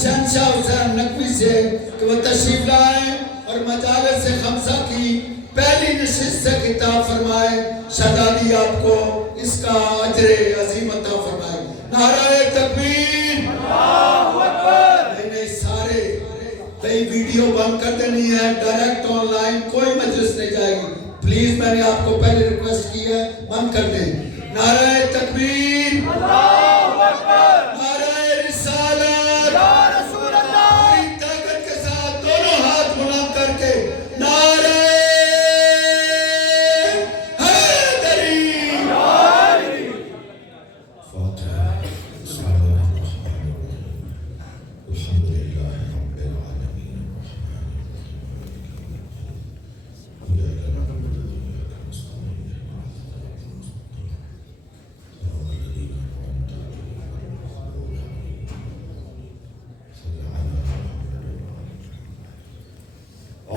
شہنشاہ حسین نقوی سے کہ وہ تشریف لائیں اور مجالس خمسہ کی پہلی نشست سے خطاب فرمائے. شہزادی آپ کو اس کا اجر عظیم عطا فرمائے. نعرہ تکبیر. اللہ اکبر. نہیں سارے کئی ویڈیو بند کر دینی ہے, ڈائریکٹ آن لائن کوئی مجلس نہیں جائے گی. پلیز میں نے آپ کو پہلے ریکویسٹ کی ہے, بند کر دیں. نعرہ تکبیر. اللہ اکبر. نعرہ رسالت. یا رسول اللہ. پوری طاقت کے ساتھ دونوں ہاتھ بلند کر کے نعرہ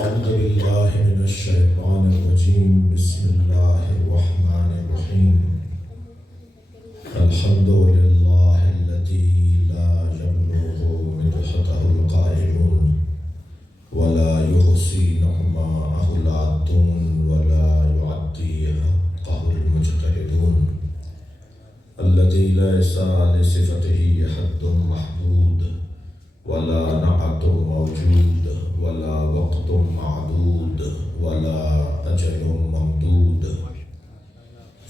أعوذ بالله من الشيطان الرجيم. بسم الله الرحمن الرحيم. الحمد لله الذي لا يبلغ مدحته القائلون ولا يحصي نعماءه العادون ولا يعدي حقه المجتهدون الذي ليس لصفته حد محدود ولا نعت موجود ولا وقت معدود ولا أجل ممدود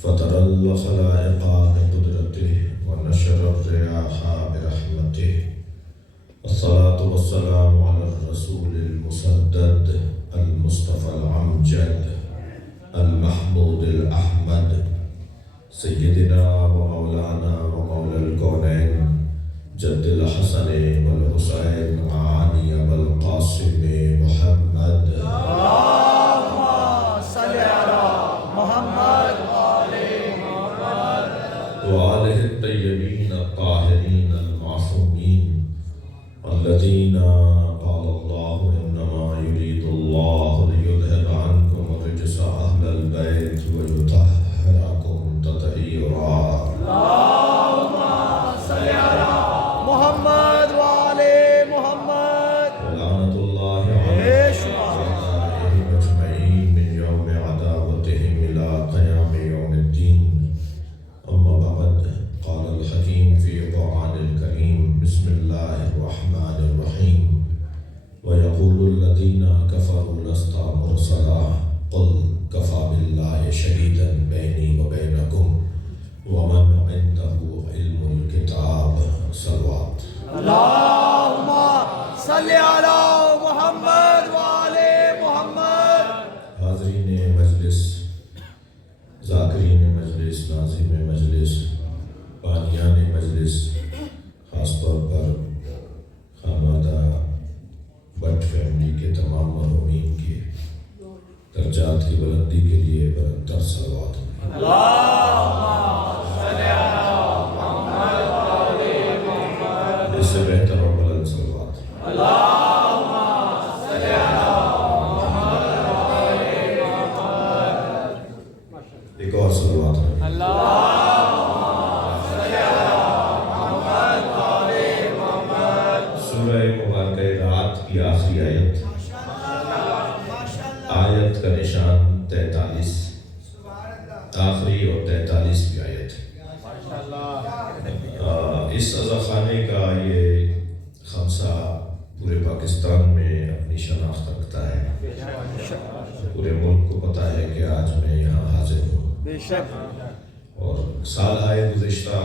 فطر الخلائق بقدرته ونشر الرياح برحمته. والصلاة والسلام على الرسول المسدد المصطفى الأمجد المحمود الأحمد سيدنا ومولانا ومولى الكونين جد الحسن والحسين معاني والقاسم محمد. اللهم صل على محمد وآله الطيبين الطاهرين المعصومين الذين قال الله إنما يريد الله ليذهب عنكم الرجس أهل البيت ويطهركم تطهيرا. اللهم صل على محمد وآل محمد. ولعنة الله عليهم أجمعين من يوم عداوتهم إلى قيام يوم الدين. أما بعد قال الحكيم في القرآن الكريم. بسم الله الرحمن الرحيم. ويقول الذين كفروا لست مرسلا قل كفى بالله شهيدا بيني وبينكم ومن عنده علم الكتاب. صلوات. اللهم صل على محمد وآل محمد. حاضرین مجلس, ذاکرین مجلس, ناظرین مجلس, بانیان مجلس, خاص طور پر خانوادہ بٹ فیملی کے تمام مرحومین کے درجات کی بلندی کے لیے برتر صلوات. اس سے بہتر اور بلند صلوات. اللہم صلی علی محمد. ایک اور صلوات. اللہم صلی علی محمد. سورہ مبارکہ رات کی آخری آیت, آیت کا نشان 43, آخری اور 43 آیت. اس عزاخانے کا یہ خمسہ پورے پاکستان میں اپنی شناخت رکھتا ہے. پورے ملک کو پتہ ہے کہ آج میں یہاں حاضر ہوں. اور سال آئے گزشتہ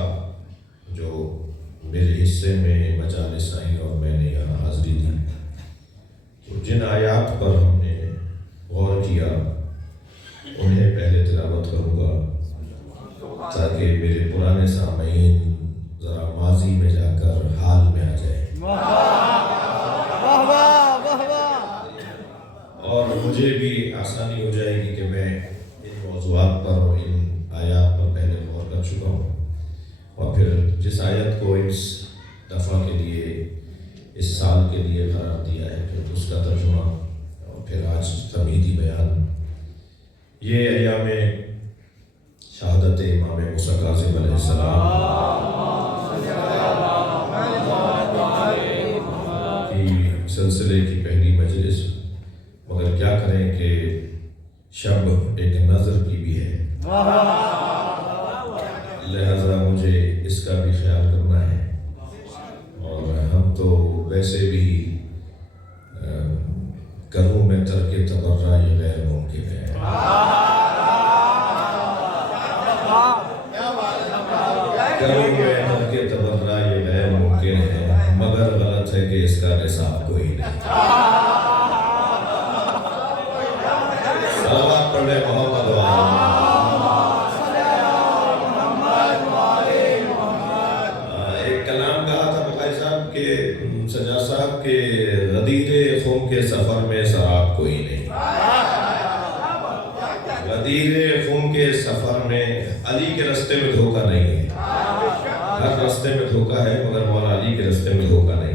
جو میرے حصے میں مجالس آئیں اور میں نے یہاں حاضری دی, تو جن آیات پر ہم نے غور کیا انہیں پہلے تلاوت کروں گا تاکہ میرے پرانے سامعین ذرا ماضی میں جا کر حال میں آ جائیں. اور مجھے بھی آسانی ہو جائے گی کہ میں ان موضوعات پر اور ان آیات پر پہلے غور کر چکا ہوں, اور پھر جس آیت کو اس دفعہ کے لیے, اس سال کے لیے قرار دیا ہے, پھر اس کا ترجمہ, اور پھر آج تمہیدی بیان. یہ ایام شہادت امام موسیٰ کاظم علیہ السلام سلسلے کی پہلی مجلس، مگر کیا کریں کہ شب ایک نظر کی بھی ہے، لہذا مجھے اس کا بھی خیال کرنا ہے، اور ہم تو ویسے بھی گھروں میں ترک تبرع یہ غیر ممکن ہے۔ گھروں میں ترک تبرع یہ غیر ممکن ہے، مگر غلط ہے کہ اس کا نصاب کوئی نہیں۔ صلوات پڑھ لیں محمد ایک کلام کہا تھا بقائی صاحب کے سجاد صاحب کے غدیر خم کے سفر میں سراب کوئی نہیں۔ غدیر خم کے سفر میں علی کے رستے میں دھوکہ نہیں ہے، ہر رستے میں دھوکہ ہے مگر مولا علی کے رستے میں دھوکہ نہیں ہے۔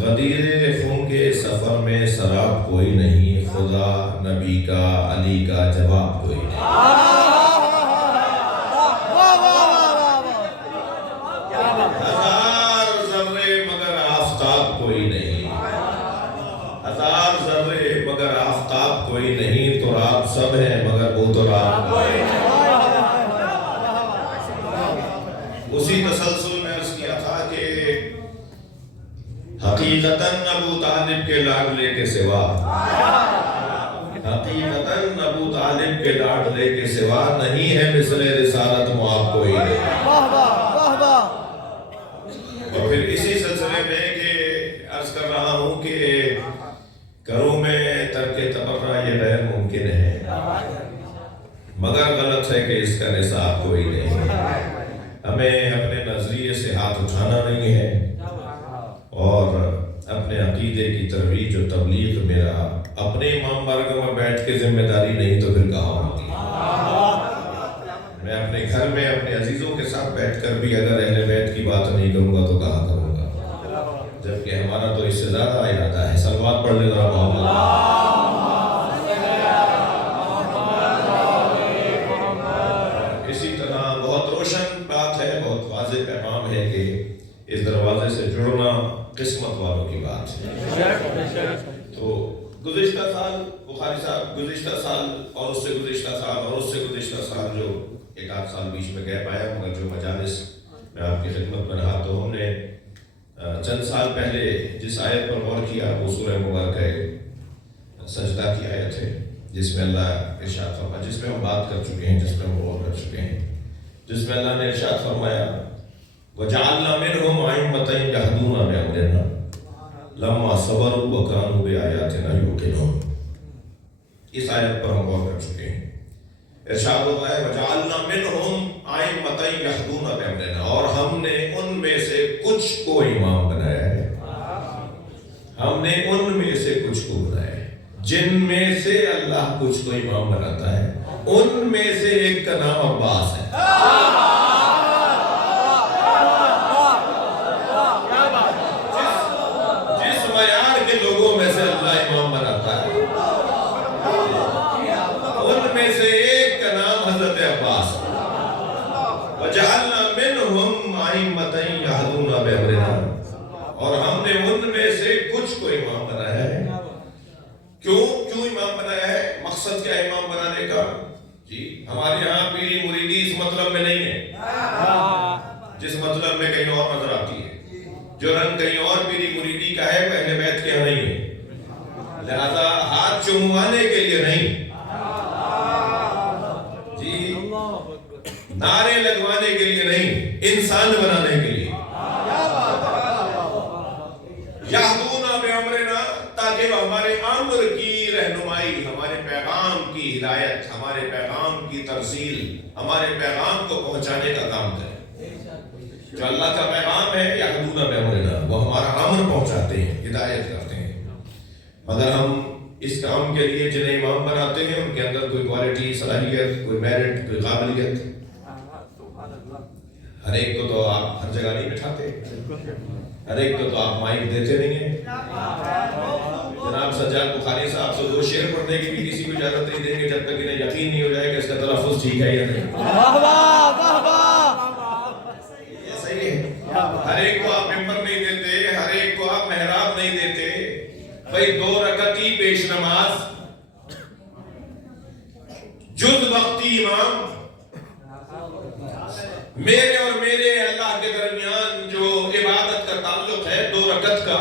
غدیر خم کے سفر میں سراب کوئی نہیں، خدا نبی کا علی کا جواب کوئی نہیں۔ ہزار ذرے مگر آفتاب کوئی نہیں، ہزار ذرے مگر آفتاب کوئی نہیں، تو رات سب ہے مگر وہ تو رات کوئی نہیں۔ اسی تسلسل میں عرض کیا تھا کہ حقیقتاً ابو طالب کے لاڈلے کے سوا، حقیقتاً ابو طالب کے لاڈلے کے سوا نہیں ہے مثل رسالت معاب کوئی نہیں۔ اور پھر اسی سلسلے میں کہ عرض کر رہا ہوں کہ گھروں میں ترک تبرع یہ غیر ممکن ہے، مگر غلط ہے کہ اس کا نصاب کوئی نہیں۔ ہمیں اپنے نظریے سے ہاتھ اٹھانا نہیں ہے، اور اپنے عقیدے کی ترویج و تبلیغ میرا اپنے امام بارگاہ میں بیٹھ کے ذمہ داری نہیں تو پھر کہاں ہوگی؟ میں اپنے گھر میں اپنے عزیزوں کے ساتھ بیٹھ کر بھی اگر اہل بیت کی بات نہیں کروں گا تو کہاں کروں گا؟ جبکہ ہمارا تو اس سے زیادہ ارادہ ہے۔ صلوات پڑھ لیں ذرا محمد۔ اسی طرح بہت روشن بات ہے، بہت واضح پیغام ہے کہ اس دروازے سے جڑنا قسمت والوں کی بات ہے۔ تو گزشتہ سال بخاری صاحب، گزشتہ سال اور اس سے گزشتہ سال اور اس سے گزشتہ سال جو ایک آدھ سال بیچ میں گیپ آیا، مگر جو مجالس میں آپ کی خدمت میں رہا تو ہم نے چند سال پہلے جس آیت پر غور کیا وہ سورہ مبارکہ سجدہ کی آیت ہے، جس میں اللہ ارشاد فرمایا، جس میں ہم بات کر چکے ہیں، جس میں ہم غور کر چکے ہیں، جس میں اللہ نے ارشاد فرمایا وَجَعَلْنَا مِنْهُمْ أَئِمَّةً يَهْدُونَ بِأَمْرِنَا لَمَّا صَبَرُوا وَكَانُوا بِآيَاتِنَا يُوقِنُونَ۔ اس آیت پر ہم غور کر چکے ہیں۔ ارشاد ہوتا ہے وَجَعَلْنَا مِنْهُمْ أَئِمَّةً يَهْدُونَ بِأَمْرِنَا، اور ہم نے ان میں سے کچھ کو امام بنایا ہے، ہم نے ان میں سے کچھ کو بنایا ہے۔ جن میں سے اللہ کچھ کو امام بناتا ہے، ان میں سے ایک کا نام عباس ہے۔ جس معیار کے لوگوں میں سے اللہ امام بناتا ہے، ان میں سے ایک کا نام حضرت عباس ہے۔ وَجَعَلْنَا مِنْهُمْ أَئِمَّةً يَهْدُونَ بِأَمْرِنَا، اور ہم نے ان میں سے کچھ کو امام بنایا ہے۔ کیوں امام بنایا ہے؟ مقصد کیا ہے امام بنانے کا؟ جی ہمارے یہاں پیری مریدی اس مطلب میں نہیں ہے جس مطلب میں کہیں اور نظر آتی ہے۔ جو رنگ کہیں اور پیری مریدی کا ہے وہ اہل بیت کے یہاں نہیں ہے، لہذا ہاتھ چموانے کے لیے نہیں، جی نعرے لگوانے کے لیے نہیں، انسان بنانے کے لیے۔ یہدونا بامرنا، تاکہ وہ ہمارے امر کی رہنمائی، ہمارے پیغام کی ہدایت، ہمارے پیغام کی ترسیل، ہمارے پیغام کو پہنچانے کا کام کریں۔ جو اللہ کا پیغام ہے یہدونا بامرنا، وہ ہمارا امر پہنچاتے ہیں، ہدایت کرتے ہیں، مگر ہم اس کام کے لیے جنہیں امام بناتے ہیں ان کے اندر کوئی کوالٹی، صلاحیت، کوئی میرٹ، کوئی قابلیت، ہر ایک کو تو آپ ہر جگہ نہیں بٹھاتے، ہر ایک کو تو آپ مائک دیتے نہیں ہیں۔ جناب سجاد بخاری صاحب سے دو شعر پڑھنے کی بھی کسی کو اجازت نہیں دیں گے جب تک انہیں یقین نہیں ہو جائے کہ اس کا تلفظ ٹھیک ہے یا نہیں۔ یہ صحیح ہے۔ ہر ایک کو آپ ممبر نہیں دیتے، ہر ایک کو آپ محراب نہیں دیتے، بھئی 2 رکعتی پیش نماز، جد وقتی امام، میرے اور میرے اللہ کے درمیان جو عبادت کا تعلق ہے 2 رکعت کا،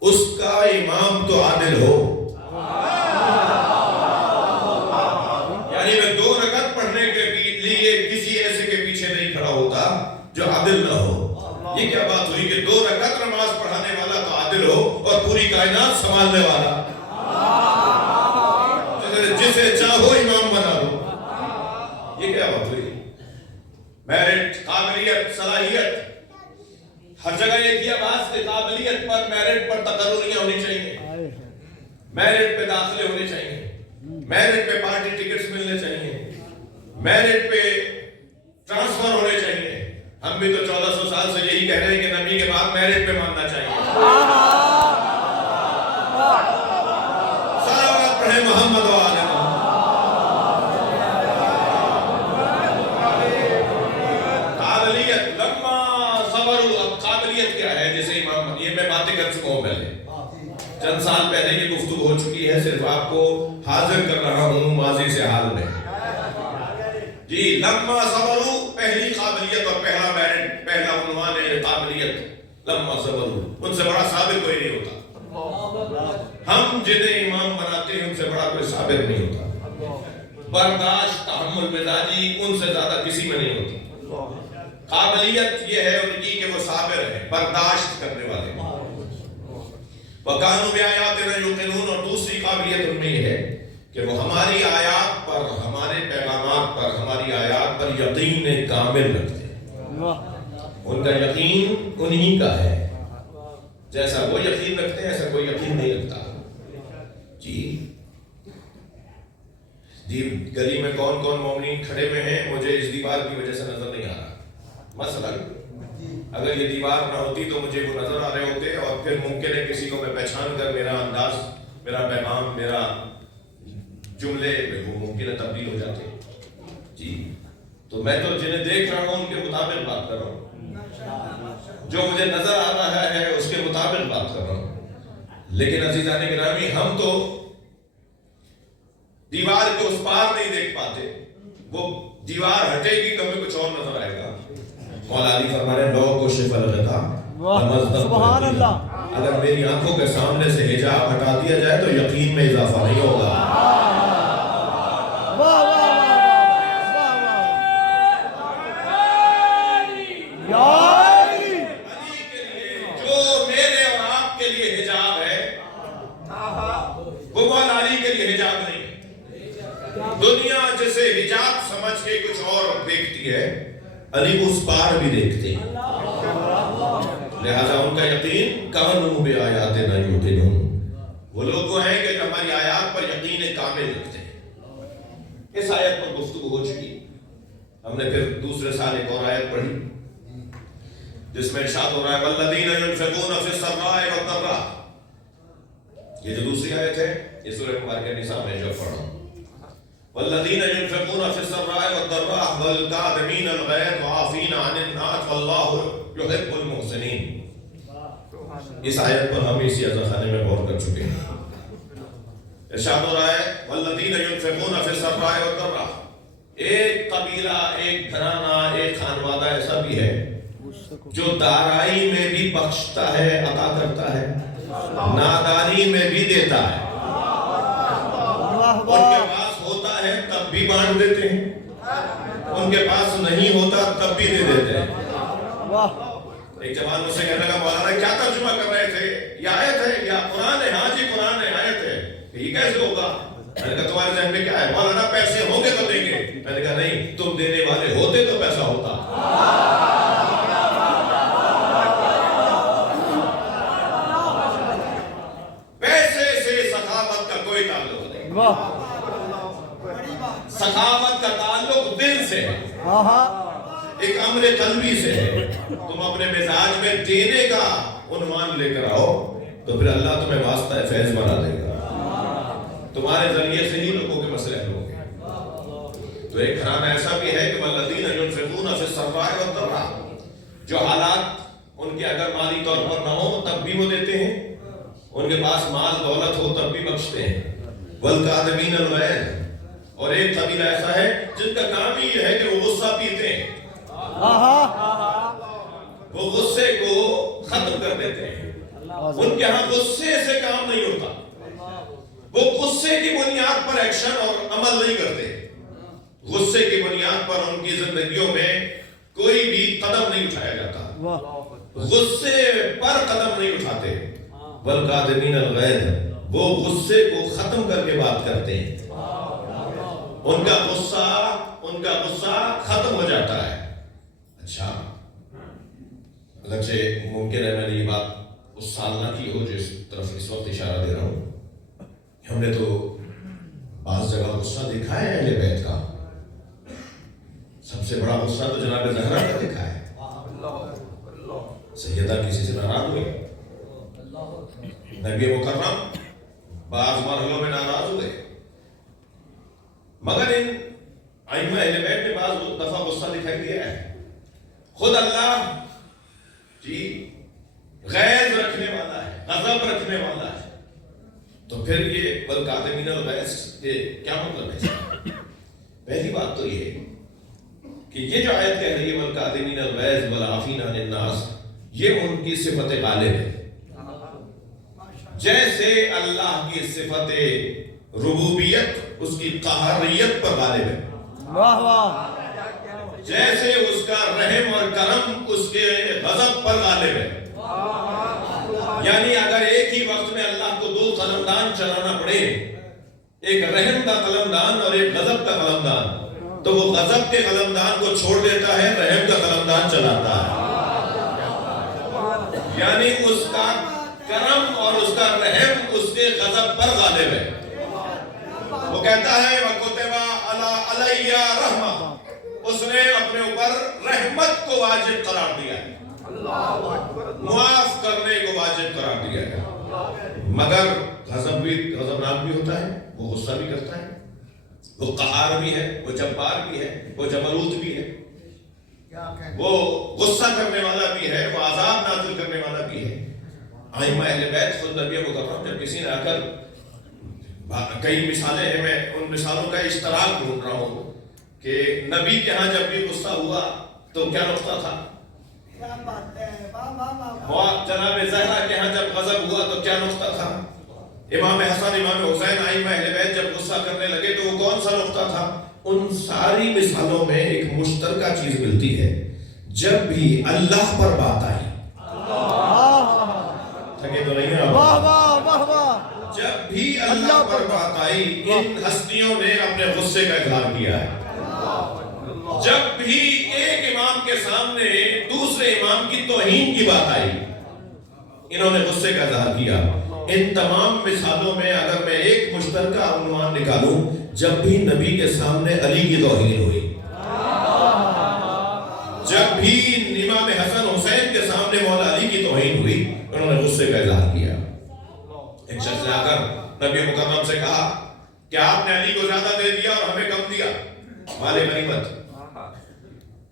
اس کا امام تو عادل ہو. یعنی میں 2 رکعت پڑھنے کے لیے کسی ایسے کے پیچھے نہیں کھڑا ہوتا جو عادل نہ ہو. یہ کیا بات ہوئی کہ 2 رکعت نماز پڑھانے والا تو عادل ہو اور پوری کائنات سنبھالنے والا جسے چاہو امام بنا دو. یہ کیا بات ہوئی؟ میرٹ، قابلیت، صلاحیت، ہر جگہ یہ کیا بات کہ قابلیت پر، میرٹ پر تقرریاں ہونی چاہیے، میرٹ پہ داخلے ہونے چاہیے، میرٹ پہ پارٹی ٹکٹس ملنے چاہیے، میرٹ پہ ٹرانسفر ہونے چاہیے. ہم بھی تو 1400 سال سے یہی کہہ رہے ہیں کہ نبی کے بعد میرٹ پہ ماننا چاہیے. صلوات پڑھیں محمد و آل محمد. قابلیت، لما صبروا. اب قابلیت کیا ہے؟ جیسے امام، یہ میں باتیں کر چکا ہوں پہلے، چند سال پہلے یہ گفتگو ہو چکی ہے، صرف آپ کو حاضر کر رہا ہوں ماضی سے حال میں. جی، لما صبروا پہلی قابلیت اور پہلا میرٹ، پہلا عنوان ہے قابلیت. لما صبروا، ان سے بڑا صابر کوئی نہیں ہوتا. ہم جنہیں امام بناتے ہیں ان سے بڑا کوئی صابر نہیں ہوتا. برداشت، تحمل، مزاجی ان سے زیادہ کسی میں نہیں ہوتی. قابلیت یہ ہے ان کی کہ وہ صابر ہیں، برداشت کرنے والے ہیں. وَكَانُوا بِآيَاتِنَا يُوقِنُونَ. اور دوسری قابلیت ان میں یہ ہے کہ وہ ہماری آیات پر، ہمارے پیغامات پر، ہماری آیات پر یقین کامل رکھتے ہیں. ان کا یقین انہی کا ہے. جیسا وہ یقین رکھتے ہیں ایسا کوئی یقین نہیں رکھتا. جی، گلی میں کون کون مومنین کھڑے ہوئے ہیں مجھے اس دیوار کی وجہ سے نظر نہیں آ رہا. مثلا اگر یہ دیوار نہ ہوتی تو مجھے وہ نظر آ رہے ہوتے، اور پھر ممکن ہے کسی کو میں پہچان کر میرا انداز، میرا پیغام، میرا جملے وہ ممکن ہے تبدیل ہو جاتے. جی، تو میں تو جنہیں دیکھ رہا ہوں ان کے مطابق بات کر رہا ہوں، جو مجھے نظر آ رہا ہے اس کے مطابق بات کر رہا ہوں. لیکن عزیزان گرامی، ہم تو دیوار کے اس پار نہیں دیکھ پاتے. وہ دیوار ہٹے گی تو ہمیں کچھ اور نظر آئے گا. مولا علی فرما رہے ہیں لو کو شفل غطا. سبحان اللہ. اگر میری آنکھوں کے سامنے سے حجاب ہٹا دیا جائے تو یقین میں اضافہ نہیں ہوگا. جو میرے اور آپ کے لیے حجاب ہے وہ مولا علی کے لیے حجاب نہیں ہے. دنیا جسے حجاب سمجھ کے کچھ اور دیکھتی ہے، علی اس پار بھی دیکھتے ہیں. لہذا ان کا یقین کانوا بآیاتنا یوقنون. وہ لوگ وہ ہیں کہ جو ہماری آیات پر یقین کامل رکھتے ہیں. اس آیت پر گفتگو ہو چکی. ہم نے پھر دوسرے سال ایک اور آیت پڑھی جس میں ارشاد ہو رہا ہے والذین ينفقون فی السراء والضراء. یہ جو دوسری آیت ہے یہ سورہ مبارکہ نساء میں جو پڑھا ہوں. والذین ينفقون فی السراء والضراء والکاظمین الغیظ والعافین عن الناس واللہ یحب المحسنین. اس آیت پر ہم اسی عزاخانے میں غور کر چکے ہیں. ارشاد ہو رہا ہے والذین ينفقون فی السراء والضراء. ایک قبیلہ، ایک گھرانہ، ایک خانوادہ ایسا بھی ہے جو دارائی میں بھی بخشتا ہے، عطا کرتا ہے، ناداری میں بھی دیتا ہے. ان کے پاس ہوتا ہے تب بھی بانٹ دیتے ہیں، ان کے پاس نہیں ہوتا تب بھی دے دیتے ہیں. ایک جوان مجھ سے کہنے لگا مولانا کیا ترجمہ کر رہے تھے؟ یہ آیت ہے یا قرآن ہے؟ ہاں جی قرآن ہے، آیت ہے. یہ کیسے ہوگا؟ میں نے کہا تمہارے ذہن میں کیا ہے؟ مولانا پیسے ہوں گے تو دیں گے. میں نے کہا نہیں، تم دینے والے ہوتے تو پیسہ ہوتا. پیسے سے سخاوت کا کوئی تعلق نہیں. سخاوت کا تعلق دل سے ہے، ایک امر قلبی سے ہے. تم اپنے مزاج میں دینے کا عنوان لے کر آؤ تو پھر اللہ تمہیں واسطہ فیض بنا دے گا. تمہارے ذریعے سے ہی لوگوں کے مسئلے حل ہوں گے. تو ایک گھرانہ ایسا بھی ہے کہ والذین ينفقون فی السراء والضراء. جو حالات ان کے اگر مالی طور پر نہ ہو تب بھی وہ دیتے ہیں، ان کے پاس مال دولت ہو تب بھی بخشتے ہیں. والکاظمین الغیظ. اور ایک قبیلہ ایسا ہے جن کا کام ہی یہ ہے کہ وہ غصہ پیتے ہیں, وہ غصے کو ختم کر دیتے ہیں. ان کے ہاں غصے سے کام نہیں ہوتا, وہ غصے کی بنیاد پر ایکشن اور عمل نہیں کرتے. غصے کی بنیاد پر ان کی زندگیوں میں کوئی بھی قدم نہیں اٹھایا جاتا, غصے پر قدم نہیں اٹھاتے. والکاظمین الغیظ, وہ غصے کو ختم کر کے بات کرتے ہیں. ان کا غصہ ختم ہو جاتا ہے. اچھا, اگرچہ ممکن ہے میں نے یہ بات اس سال نہ کی ہو جس طرف اس وقت اشارہ دے رہا ہوں. ہم نے تو بعض جگہ غصہ دیکھا ہے اہل بیت کا. سب سے بڑا غصہ تو جناب زہرا کا دیکھا ہے. سیدہ کسی سے ناراض ہوئی, نبی مکرم بعض مرحلوں میں ناراض ہوئے, مگر ان ائمہ اہل بیت نے بعض دفعہ غصہ دکھائی دیا ہے. خود اللہ جی غیظ رکھنے والا ہے, غضب رکھنے والا ہے. تو پھر یہ والکاظمین الغیظ کیا مطلب ہے؟ پہلی بات تو یہ کہ یہ جو آیت کہہ رہی ہے والکاظمین الغیظ والعافین عن الناس, یہ ان کی صفت غالب ہے. جیسے اللہ کی صفت ربوبیت اس کی قہریت پر غالب ہے, جیسے اس کا رحم اور کرم اس کے غضب پر غالب ہے. یعنی اگر ایک ہی وقت میں اللہ کو دو قلمدان چلانا پڑے, ایک رحم کا قلمدان اور ایک غضب کا قلمدان, تو وہ غضب کے قلمدان کو چھوڑ دیتا ہے, رحم کا قلمدان چلاتا ہے. یعنی اس کا کرم اور اس کا رحم اس کے غضب پر غالب ہے. وہ کہتا ہے وَكُتِبَ عَلَيَّ رَحْمَةٌ, اس نے اپنے اوپر رحمت کو واجب قرار دیا ہے, معاف کرنے کو واجب قرار دیا ہے. مگر غضب بھی غضبناک بھی ہوتا ہے, وہ غصہ بھی کرتا ہے, وہ قہار بھی ہے, وہ جبار بھی ہے, وہ جبروت بھی ہے, وہ غصہ کرنے والا بھی ہے, وہ عذاب نازل کرنے والا بھی ہے. ائمہ اہل بیت خود نبی مکرم جب کسی نے آ کر, کئی مثالیں ہیں, میں ان مثالوں کا اشتراک ڈھونڈ رہا ہوں کہ نبی کے ہاں جب بھی غصہ ہوا تو کیا نقطہ تھا, جناب زہرا کے ہاں جب غضب ہوا تو کیا نقطہ تھا, امام حسن امام حسین ائمہ اہل بیت جب غصہ کرنے لگے تو وہ کون سا نقطہ تھا. ان ساری مثالوں میں ایک مشترکہ چیز ملتی ہے, جب بھی اللہ پر بات آئی, تھکے تو نہیں آپ, جب بھی اللہ پر بات آئی ان ہستیوں نے اپنے غصے کا اظہار کیا ہے. جب بھی ایک امام کے سامنے دوسرے امام کی توہین کی بات آئی, انہوں نے غصے کا اظہار کیا. ان تمام مثالوں میں اگر میں ایک مشترکہ عنوان نکالوں, جب بھی نبی کے سامنے علی کی توہین ہوئی, جب بھی امام حسن حسین کے سامنے مولا علی کی توہین ہوئی, انہوں نے غصے کا اظہار کیا. ایک شخص نے آ کر نبی مکرم سے کہا کہ آپ نے علی کو زیادہ دے دیا اور ہمیں کم دیا, مال غنیمت.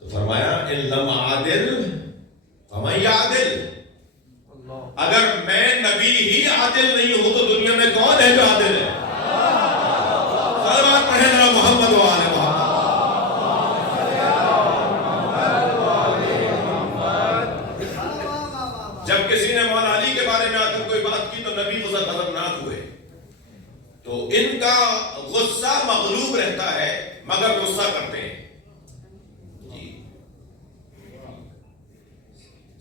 تو فرمایا ان لم عادل فمن یعدل, اگر میں نبی ہی عادل نہیں ہوں تو دنیا میں کون ہے جو عادل ہے؟ صلوات پڑھیں ذرا محمد و آل محمد. جب کسی نے مولا علی کے بارے میں آ کر کوئی بات کی تو نبی غضبناک ہوئے. تو ان کا غصہ مغلوب رہتا ہے مگر غصہ کرتے ہیں.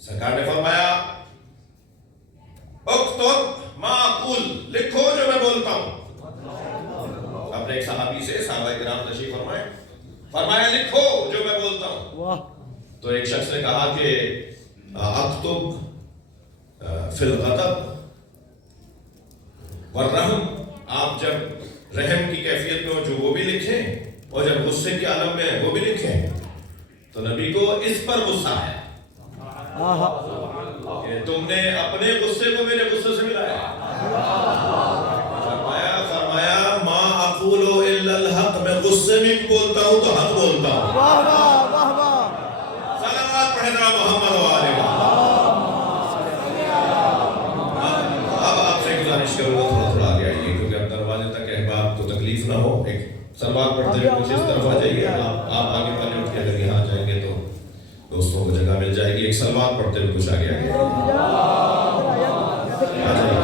سرکار نے فرمایا اکتب ما اقول, لکھو جو میں بولتا ہوں. اپنے ایک صحابی سے, صحابہ کرام تشریف فرمائے, فرمایا لکھو جو میں بولتا ہوں. تو ایک شخص نے کہا کہ اکتب فی الغضب والرحم, آپ جب رحم کی کیفیت میں ہو جو وہ بھی لکھیں, اور جب غصے کے عالم میں وہ بھی لکھیں. تو نبی کو اس پر غصہ ہے کہ تم نے اپنے غصے کو میرے غصے سے ملایا. فرمایا ما اقول الا الحق, میں غصے میں بھی بولتا ہوں تو حق بولتا ہوں. صلوات پڑھیں ذرا محمد و آل محمد. اب آپ سے تکلیف نہ ہو. ایک سلوات پڑھتے ہوئے کچھ اس طرف آ جائیے. آپ آگے والے اٹھ کے اگر یہاں جائیں گے تو دوستوں کو جگہ مل جائے گی. ایک سلوات پڑھتے ہوئے کچھ آگے آگے آ جائیے.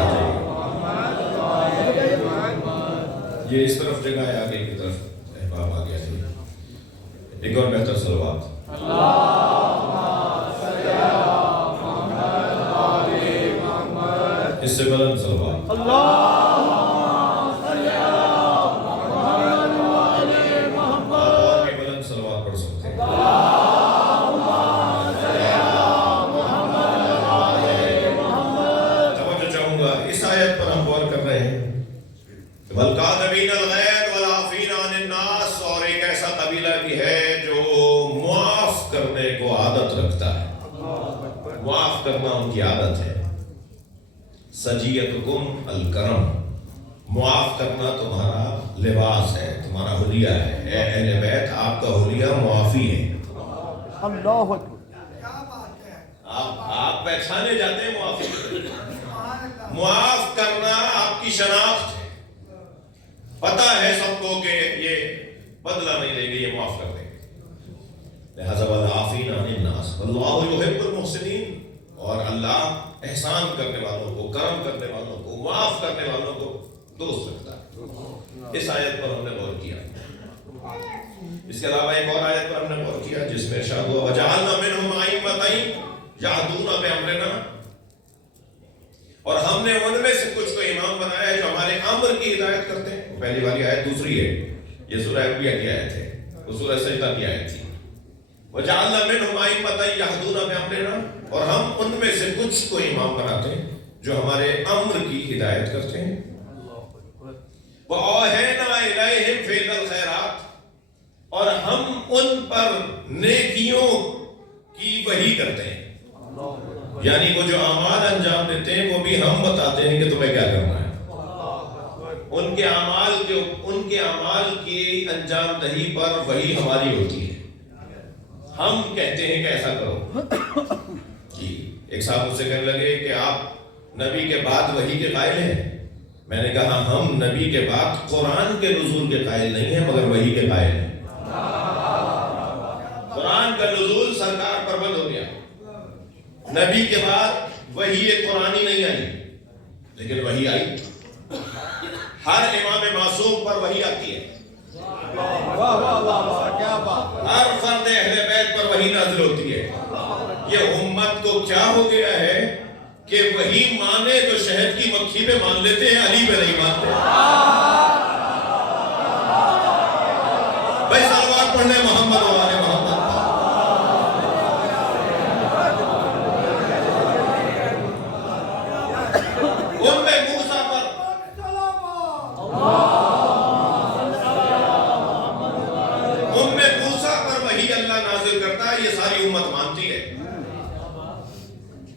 یہ اس طرف جگہ ہے, آگے کی طرف احباب آ گیا. ایک اور بہتر سلوات. اس سے بلند سلوات. اور بھی بلند سلوات پڑھ سکتے ہیں. توجہ چاہوں گا, اس آیت پر ہم غور کر رہے ہیں. والکاظمین الغیظ والعافین عن الناس, اور ایک ایسا قبیلہ بھی ہے جو معاف کرنے کو عادت رکھتا ہے. معاف کرنا ان کی عادت ہے. سجیتکم الکرم, معاف کرنا تمہارا لباس ہے, تمہارا حلیہ ہے. اے اہل بیت, آپ کا حلیہ معافی ہے. اللہ آپ پہچانے جاتے ہیں معافی. معاف کرنا آپ کی شناخت ہے. پتہ ہے سب کو کہ یہ بدلہ نہیں لیں گے, یہ معاف کر دیں گے. لہذا والعافین عن الناس واللہ یحب المحسنین, اور اللہ احسان کرنے والوں کو, کرم کرنے والوں کو, معاف کرنے والوں کو دوست رکھتا ہے. اس آیت پر ہم نے غور کیا. اس کے علاوہ ایک اور آیت پر ہم نے غور کیا جس میں ارشاد ہوا وجعلنا منہم ائمۃ یہدون بامرنا, اور ہم نے ان میں سے کچھ کو امام بنایا ہے جو ہمارے امر کی ہدایت کرتے ہیں. پہلی والی آیت دوسری ہے, یہ سورہ انبیاء کی آیت ہے, وہ سورہ سجدہ کی آیت تھی. وجعلنا منہم ائمۃ یہدون بامرنا, اور ہم ان میں سے کچھ کو امام بناتے ہیں جو ہمارے امر کی ہدایت کرتے ہیں. وَأَوْحَيْنَا إِلَيْهِمْ فِعْلَ الْخَيْرَاتِ, اور ہم ان پر نیکیوں کی وحی کرتے ہیں. یعنی وہ جو اعمال انجام دیتے ہیں وہ بھی ہم بتاتے ہیں کہ تمہیں کیا کرنا ہے. ان کے اعمال کی انجام دہی پر وحی ہماری ہوتی ہے. ہم کہتے ہیں کہ ایسا کرو. جی ایک صاحب مجھ سے کہنے لگے کہ آپ نبی کے بعد وحی کے قائل ہیں. میں نے کہا ہم نبی کے بعد قرآن کے نزول کے قائل نہیں ہیں مگر وحی کے قائل ہیں. قرآن کا نزول سرکار پر بند ہو گیا. نبی کے بعد وحی قرآنی نہیں آئی, لیکن وحی آئی. ہر امام معصوم پر وحی آتی ہے. ہر فرد اہل بیت پر وحی نازل ہوتی ہے. یہ امت کو کیا ہو گیا ہے کہ وحی مانے تو شہد کی مکھی پہ مان لیتے ہیں, علی پہ نہیں مانتے. بھائی صلوات پڑھنے محمد والے محمد. یہ ساری امت مانتی ہے.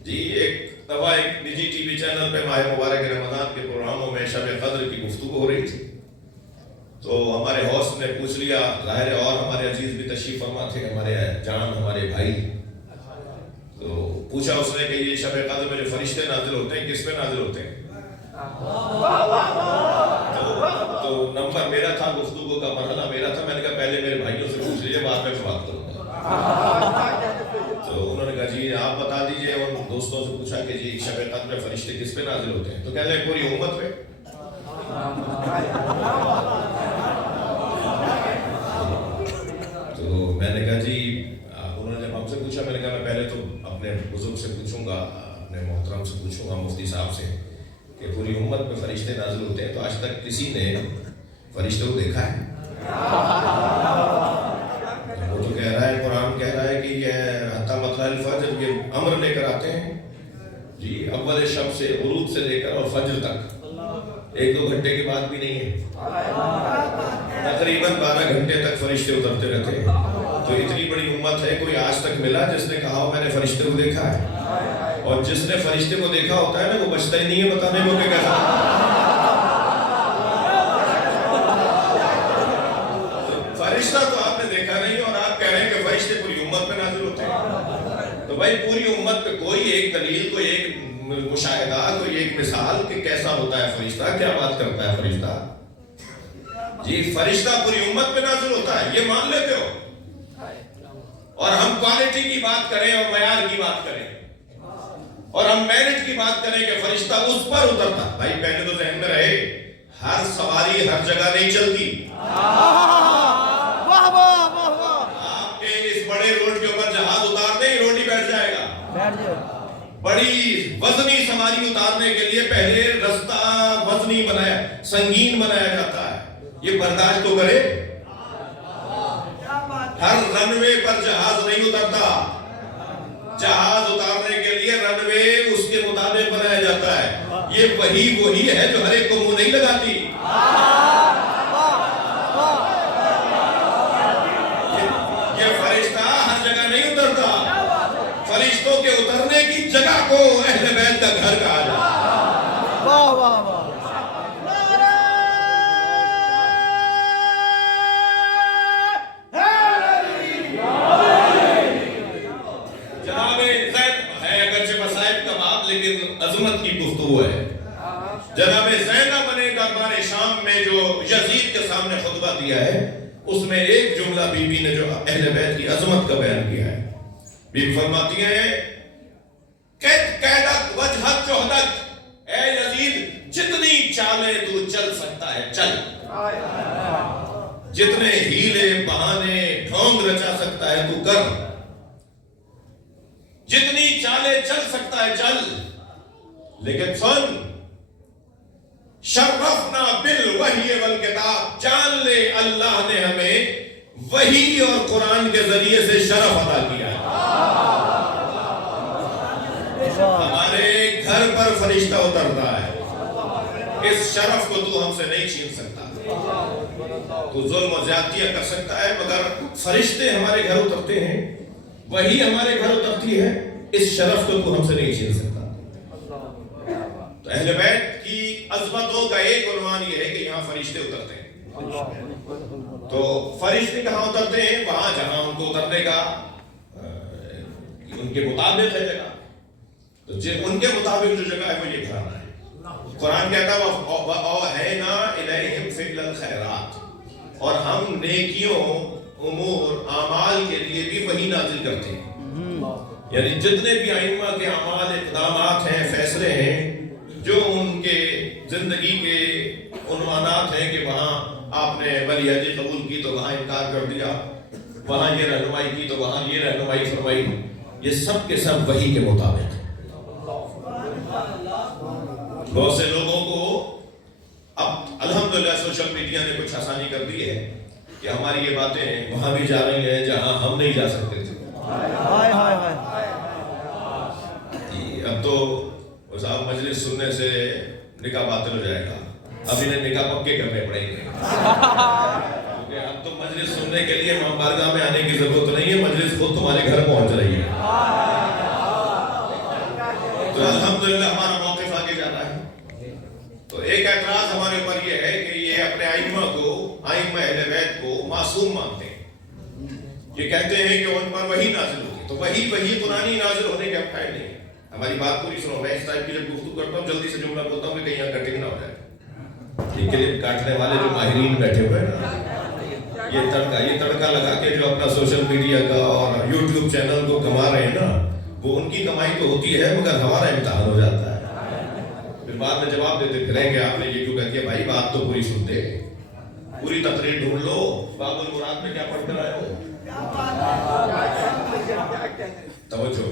جی ایک دفعہ ایک نجی ٹی وی چینل پہ ماہ مبارک رمضان کے پروگراموں میں شب قدر کی گفتگو ہو رہی تھی. تو ہمارے ہوسٹ نے پوچھ لیا, ظاہر ہے اور ہمارے عزیز بھی تشریف فرما تھے, ہمارے جان ہمارے بھائی. تو پوچھا اس نے کہ یہ شب قدر میں جو فرشتے نازل ہوتے ہیں کس پہ نازل ہوتے ہیں؟ تو نمبر میرا تھا, گفتگو کا مرحلہ میرا تھا. میں نے کہا پہلے میرے بھائیوں سے پوچھ لیجیے, بعد میں بات کروں گا. تو انہوں نے کہا جی آپ بتا دیجئے. اور دوستوں سے پوچھا کہ جی شب قدر میں فرشتے کس پہ نازل ہوتے ہیں؟ تو کہتے ہیں پوری امت پہ. تو میں نے کہا جی, انہوں نے جب ہم سے پوچھا, میں نے کہا میں پہلے تو اپنے بزرگ سے پوچھوں گا, اپنے محترم سے پوچھوں گا, مفتی صاحب سے, کہ پوری امت میں فرشتے نازل ہوتے ہیں تو آج تک کسی نے فرشتے کو دیکھا ہے؟ وہ تو کہہ رہا ہے, قرآن کہہ رہا ہے کہ یہ حتی مطلع الفجر, یہ امر لے کر آتے ہیں جی اول شب سے, غروب سے لے کر اور فجر تک. 1-2 گھنٹے کے بعد بھی نہیں ہے, تقریباً 12 گھنٹے تک فرشتے اترتے رہتے ہیں. تو اتنی بڑی امت ہے, کوئی آج تک ملا جس نے کہا ہو میں نے فرشتے کو دیکھا ہے؟ اور جس نے فرشتے کو دیکھا ہوتا ہے نا, وہ بچتا ہی نہیں ہے بتانے کو کہ کیسا. فرشتہ تو آپ نے دیکھا نہیں اور آپ کہہ رہے ہیں کہ فرشتے پوری امت پہ نازل ہوتے ہیں. تو بھائی پوری امت پہ کوئی ایک دلیل, کوئی ایک مشاہدہ, کوئی ایک مثال کہ کیسا ہوتا ہے فرشتہ, کیا بات کرتا ہے فرشتہ. جی فرشتہ پوری امت پہ نازل ہوتا ہے، یہ مان لیتے ہو؟ اور ہم کوالٹی کی بات کریں اور معیار کی بات کریں اور ہم میرٹ کی بات کریں کہ فرشتہ اس پر اترتا. بھائی پہلے تو ذہن میں رہے ہر سواری ہر جگہ نہیں چلتی. آپ کے اس بڑے روڈ کے اوپر جہاز اتار دیں روڈ ہی بیٹھ جائے گا. بڑی وزنی سواری اتارنے کے لیے پہلے رستہ وزنی بنایا سنگین بنایا جاتا ہے، یہ برداشت تو کرے. ہر رن وے پر جہاز نہیں اترتا، جہاز اتارنے کے لیے رن وے اس کے مطابق بنایا جاتا ہے. یہ وہی ہے جو ہر ایک کو منہ نہیں لگاتی. یہ فرشتہ ہر جگہ نہیں اترتا، فرشتوں کے اترنے کی جگہ کو اہل بیت کا گھر کہا جاتا ہے. واہ واہ واہ. عظمت کی گفتگو ہے. جناب زینب نے دربار شام میں جو یزید کے سامنے خطبہ دیا ہے اس میں ایک جملہ بی بی نے جو اہل بیت کی عظمت کا بیان کیا ہے. بی بی فرماتی ہیں قیدت وجہت چہدت، اے یزید جتنی چالیں تو چل سکتا ہے چل، جتنے ہیلے بہانے ڈھونگ رچا سکتا ہے تو کر، جتنی چالیں چل سکتا ہے چل، لیکن سن شرفنا بالوحی والکتاب، جان لے اللہ نے ہمیں وحی اور قرآن کے ذریعے سے شرف عطا کیا ہے. ہمارے گھر پر فرشتہ اترتا ہے، اس شرف کو تو ہم سے نہیں چھین سکتا. تو ظلم و زیادتیاں کر سکتا ہے مگر فرشتے ہمارے گھر اترتے ہیں، وحی ہمارے گھر اترتی ہے، اس شرف کو تو ہم سے نہیں چھین سکتا. تو اہل بیت کی عظمتوں کا ایک عنوان یہ ہے کہ یہاں فرشتے اترتے ہیں. تو فرشتے کہاں اترتے ہیں؟ وہاں جہاں ان کو اترنے کا ان کے مطابق ہے جگہ. تو ان کے مطابق جو جگہ ہے وہ یہ گھرانا ہے. قرآن کہتا ہے وَأَوْحَيْنَا إِلَيْهِمْ فِعْلَ الْخَيْرَاتِ، اور ہم نیکیوں امور اعمال کے لیے بھی وحی نازل کرتے ہیں. یعنی جتنے بھی ائمہ کے اعمال اقدامات ہیں فیصلے ہیں جو ان کے زندگی کے عنوانات ہیں کہ وہاں آپ نے ولی عہدی قبول کی تو وہاں انکار کر دیا، وہاں یہ رہنمائی کی تو وہاں یہ رہنمائی فرمائی، یہ سب کے سب وحی کے مطابق. بہت سے لوگوں کو اب الحمدللہ سوشل میڈیا نے کچھ آسانی کر دی ہے کہ ہماری یہ باتیں وہاں بھی جا رہی ہیں جہاں ہم نہیں جا سکتے تھے. اب تو صاحب مجلس سننے سے نکاح باطل ہو جائے گا، اب انہیں نکاح پکے کرنے پڑیں گے کیونکہ اب تو مجلس سننے کے لیے امام بارگاہ میں آنے کی ضرورت نہیں ہے، مجلس خود تمہارے گھر پہنچ رہی ہے. تو الحمدللہ ہمارا موقف آگے جانا ہے. تو ایک اعتراض ہمارے اوپر یہ ہے کہ یہ اپنے ائمہ اہل بیت کو معصوم مانتے ہیں. یہ کہتے ہیں کہ ان پر وحی نازل ہوتی، تو وحی قرآنی نازل ہونے کے امکان نہیں. ہماری بات پوری سنو. میں اس ٹائپ کی جب گفتگو کرتا ہوں جلدی سے جملہ بولتا ہوں کہ کہیں یہاں کٹنگ نہ ہو جائے. یہ کلپ کاٹنے والے جو ماہرین بیٹھے ہوئے ہیں نا، یہ تڑکا لگا کے جو اپنا سوشل میڈیا کا اور یوٹیوب چینل کو کما رہے ہیں نا، وہ ان کی کمائی تو ہوتی ہے مگر ہمارا امتحان ہو جاتا ہے. پھر بعد میں جواب دیتے پھریں گے آپ نے یہ کیوں کہہ دیا. بھائی بات تو پوری سنتے، پوری تقریر ڈھونڈ لو. باب المراد میں کیا پڑھ کر آئے ہو؟ توجہ.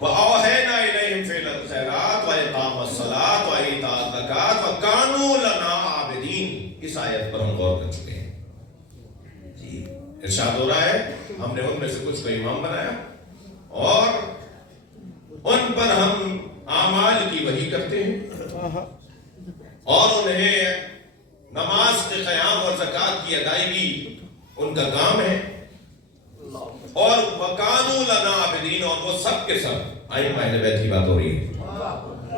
وَأَوْحَيْنَا إِلَيْهِمْ فِعْلَ الْخَيْرَاتِ وَإِقَامَ الصَّلَاةِ وَإِيتَاءَ الزَّكَاةِ وَكَانُوا لَنَا عَابِدِينَ. اس آیت پر ہم غور کر چکے ہیں. جی ارشاد ہو رہا ہے ہم نے ان میں سے کچھ کو امام بنایا اور ان پر ہم اعمال کی وحی کرتے ہیں اور انہیں نماز کے قیام اور زکوٰۃ کی ادائیگی ان کا کام ہے. اور وَقَانُوا لَنَا عَابِدِينَ، اور وہ سب کے سب ائمہ اہل بیت کی بات ہو رہی ہے،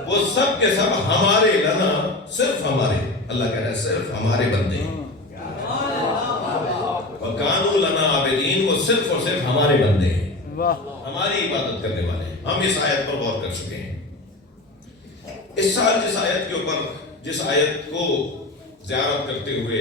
وہ سب کے سب ہمارے لنا، صرف ہمارے، اللہ کہہ رہا ہے صرف ہمارے بندے. وَقَانُوا لَنَا عَابِدِينَ، وہ صرف اور صرف ہمارے بندے ہیں، ہماری عبادت کرنے والے ہیں. ہم اس آیت پر غور کر چکے ہیں. اس سال جس آیت کے اوپر، جس آیت کو زیارت کرتے ہوئے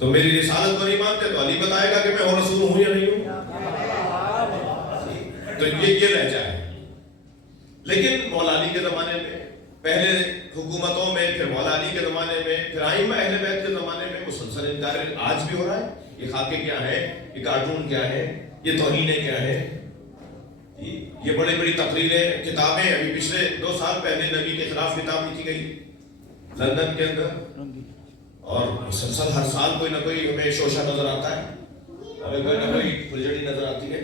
تو میری رسالت کو نہیں مانتے تو علی بتائے گا کہ میں اور رسول ہوں یا نہیں ہوں. تو یہ لہجہ ہے. لیکن مولا علی کے زمانے میں، پہلے حکومتوں میں، پھر مولا علی کے زمانے میں، پھر ائمہ اہل بیت کے زمانے میں مسلسل انکار آج بھی ہو رہا ہے. یہ خاکے کیا ہے، یہ کارٹون کیا ہے، یہ توہینیں کیا ہے، یہ بڑی بڑی تقریریں، کتابیں. ابھی پچھلے 2 سال پہلے نبی کے خلاف کتاب لکھی گئی لندن کے اندر، اور مسلسل ہر سال کوئی نہ کوئی ہمیں شوشہ نظر آتا ہے، ہمیں کوئی نہ کوئی پھلجھڑی نظر آتی ہے،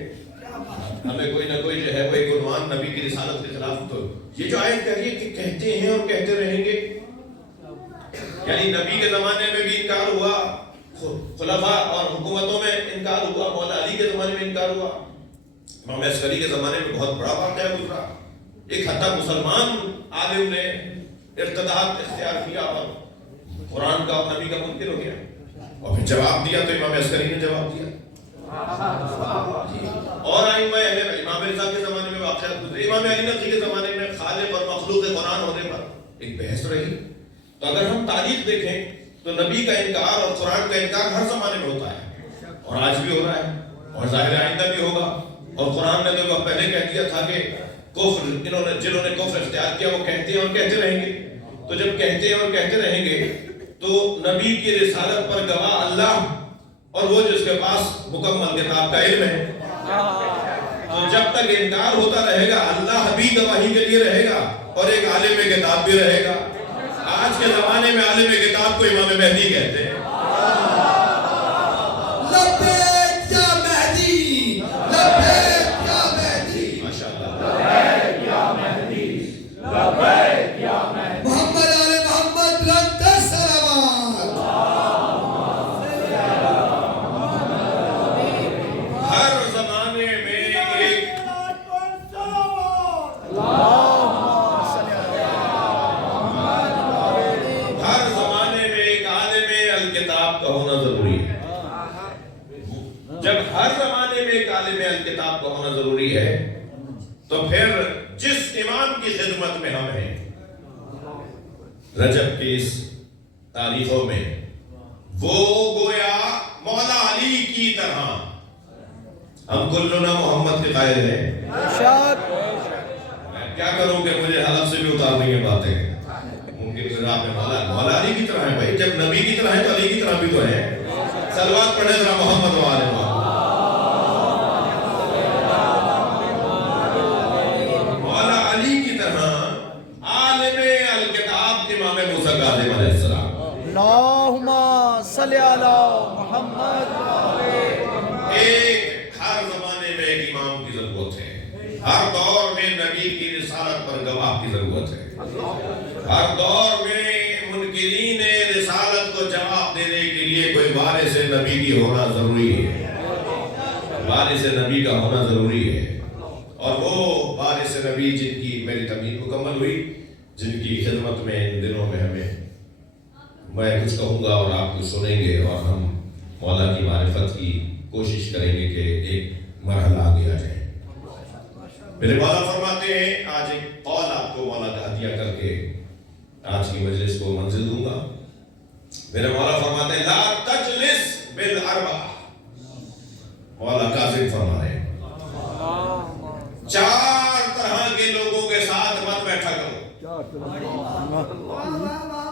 ہمیں کوئی نہ کوئی جو ہے وہ ایک عنوان نبی کی رسالت کے خلاف. تو یہ جو آیت کہہ رہی ہے کہ کہتے ہیں اور کہتے رہیں گے، یعنی نبی کے زمانے میں بھی انکار ہوا، خلفاء اور حکومتوں میں انکار ہوا، مولا علی کے زمانے میں انکار ہوا، امام عسکری کے زمانے میں بہت بڑا واقعہ گزرا. ایک حد تک مسلمان عالم نے ارتداد اختیار کیا اور قرآن کا اور نبی کا منکر ہو گیا، اور پھر جواب دیا تو امام عسکری نے جواب دیا. اور ائمہ اہل بیت، امام رضا کے زمانے میں واقعات گزرے، امام علی نقی کے زمانے میں خالق اور مخلوق قرآن ہونے پر ایک بحث رہی. تو اگر ہم تاریخ دیکھیں تو نبی کا انکار اور قرآن کا انکار ہر زمانے میں ہوتا ہے، اور آج بھی ہو رہا ہے، اور ظاہر آئندہ بھی ہوگا. اور قرآن نے تو پہلے کہہ دیا تھا کہ کفر، جنہوں نے کفر اختیار کیا وہ کہتے ہیں اور کہتے رہیں گے. تو جب کہتے ہیں اور کہتے رہیں گے تو نبی کی رسالت پر گواہ اللہ اور وہ جس کے پاس مکمل کتاب کا علم ہے. تو جب تک انکار ہوتا رہے گا اللہ بھی گواہی کے لیے رہے گا اور ایک عالم کتاب بھی رہے گا. آج کے زمانے میں عالم کتاب کو امام مہدی کہتے ہیں. لبیک یا مہدی، لبیک یا مہدی، ماشاءاللہ. محمد آل محمد بلند سلامات. ہر زمانے میں ایک عالم الکتاب کا ہونا ضروری ہے. جب ہر زمانے میں ایک عالم الکتاب کا ہونا ضروری ہے تو پھر جس امام کی خدمت میں ہم ہیں رجب کی اس تاریخوں میں، وہ گویا مولا علی کی طرح ہم کلنا محمد کے قائل ہیں. میں کیا کروں کہ مجھے حلق سے بھی اتار دیں گے باتیں. ممکن ذرا میں مولا علی کی طرح ہے. بھائی جب نبی کی طرح ہے تو علی کی طرح بھی تو ہے. صلوات پڑھیں ذرا محمد و آل محمد. مولا علی کی طرح عالم الکتاب امام موسیٰ کاظم علیہ السلام. اللہم صلی علی محمد. ایک ہر زمانے میں ایک امام کی ضرورت ہے. ہر دور میں نبی کی رسالت پر گواہ کی ضرورت ہے. ہر دور میں منکرین رسالت کو جواب دینے کے لیے کوئی وارث نبی کی ہونا ضروری ہے. وارث نبی کا ہونا ضروری ہے. اور وہ وارث نبی جن کی میری تمہید مکمل ہوئی، جن کی خدمت میں ان دنوں میں میں کچھ کہوں گا اور آپ کچھ سنیں گے، اور ہم مولا کی معرفت کی کوشش کریں گے کہ ایک مرحلہ آگے آ جائے. میرے مولا فرماتے ہیں، آج ایک قول آپ کو مولا کا عطیہ کر کے آج کی مجلس کو منزل دوں گا. میرے مولا فرماتے ہیں لا تجلس بالاربع. مولا کاظم فرما رہے ہیں 4 طرح کے لوگوں کے ساتھ مت بیٹھا کرو.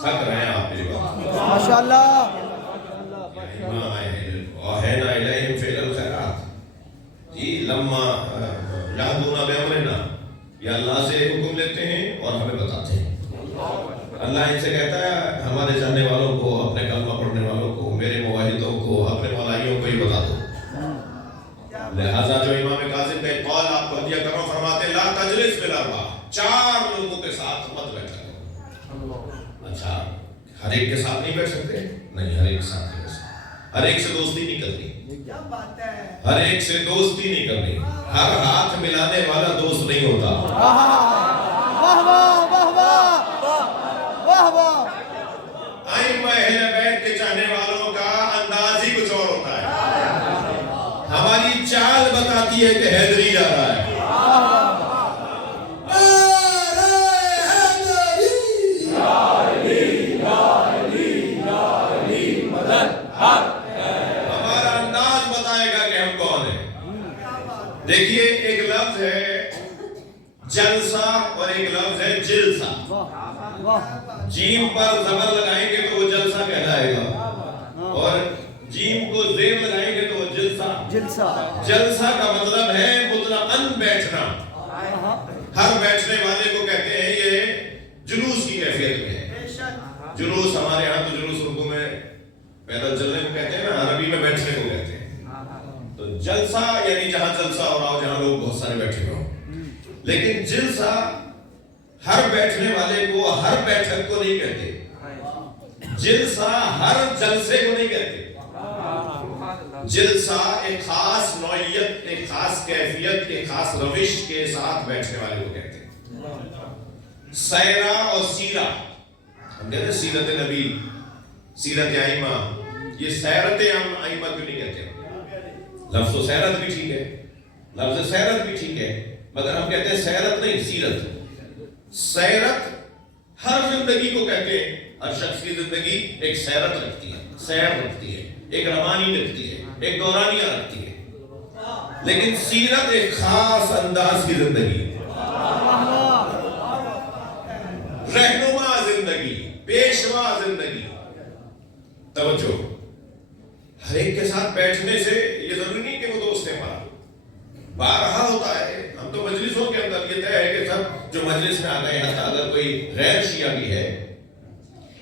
تھک رہے ہیں آپ میری بات. ماشاءاللہ. وَأَوْحَيْنَا إِلَيْهِمْ فِعْلَ الْخَيْرَاتِ. جی لما یادونا بِأَمْرِنَا، یہ اللہ سے حکم لیتے ہیں اور ہمیں بتاتے ہیں. اللہ ان سے کہتا ہے ہمارے جاننے والوں کو، اپنے کلمہ پڑھنے والوں کو، میرے مواحدوں کو، اپنے مولائیوں کو ہی بتا دو. لہذا جو امام کاظم کا ایک قول آپ کو ہدیہ کرو، فرماتے ہیں لا تجلس بالاربع. 4 لوگوں کے ساتھ مت بیٹھا کرو. اچھا، ہر ایک کے ساتھ نہیں بیٹھ سکتے؟ نہیں، ہر ایک کے ساتھ نہیں بیٹھ سکتے. ہر ایک سے دوستی نہیں کرنی. ہر ایک سے دوستی نہیں کرنی. ہر ہاتھ ملانے والا دوست نہیں ہوتا. واہ واہ واہ واہ واہ واہ. ائمہ اہل بیت کے چاہنے والوں کا انداز ہی کچھ اور ہوتا ہے. ہماری چال بتاتی ہے کہ حیدری جا رہا ہے. جیم پر زبر لگائیں گے تو وہ جلسہ کہلائے گا، اور جیم کو زیر لگائیں گے تو وہ جلسہ۔ جلسہ کا مطلب ہے مطلقاً بیٹھنا۔ ہر بیٹھنے والے کو کہتے ہیں یہ جلوس کی کیفیت میں ہے۔ جلوس ہمارے ہاں تو جلوس اردو میں پیدل چلنے کو کہتے ہیں نا، عربی میں بیٹھنے کو کہتے ہیں۔ تو جلسہ یعنی جہاں جلسہ ہو رہا ہو، جہاں لوگ بہت سارے بیٹھے ہوں۔ لیکن جلسہ ہر بیٹھنے والے کو، ہر بیٹھک کو نہیں کہتے۔ جلسہ ہر جلسے کو نہیں کہتے۔ جلسہ ایک خاص نوعیت، ایک خاص کیفیت، ایک خاص روش کے ساتھ بیٹھنے والے کو کہتے ہیں۔ سیرہ اور سیرہ، ہم کہتے ہیں سیرت نبی، سیرت ائمہ، یہ سیرت ائمہ کیوں نہیں کہتے؟ لفظ و سیرت بھی ٹھیک ہے، لفظ سیرت بھی ٹھیک ہے، مگر ہم کہتے ہیں سیرت نہیں، سیرت۔ سیرت ہر زندگی کو کہتے ہیں، ہر شخص کی زندگی ایک سیرت رکھتی ہے، سیر رکھتی ہے، ایک روانی رکھتی ہے، ایک دورانیہ رکھتی ہے۔ لیکن سیرت ایک خاص انداز کی زندگی، رہنما زندگی، پیشوا زندگی۔ توجہ، ہر ایک کے ساتھ بیٹھنے سے یہ ضروری نہیں کہ وہ دوست ہیں ہمارا، بارہا ہوتا ہے۔ ہم تو مجلسوں کے اندر یہ طے ہے کہ سب جو مجلس میں آ گئے، حتیٰ اگر کوئی غیر شیعہ بھی ہے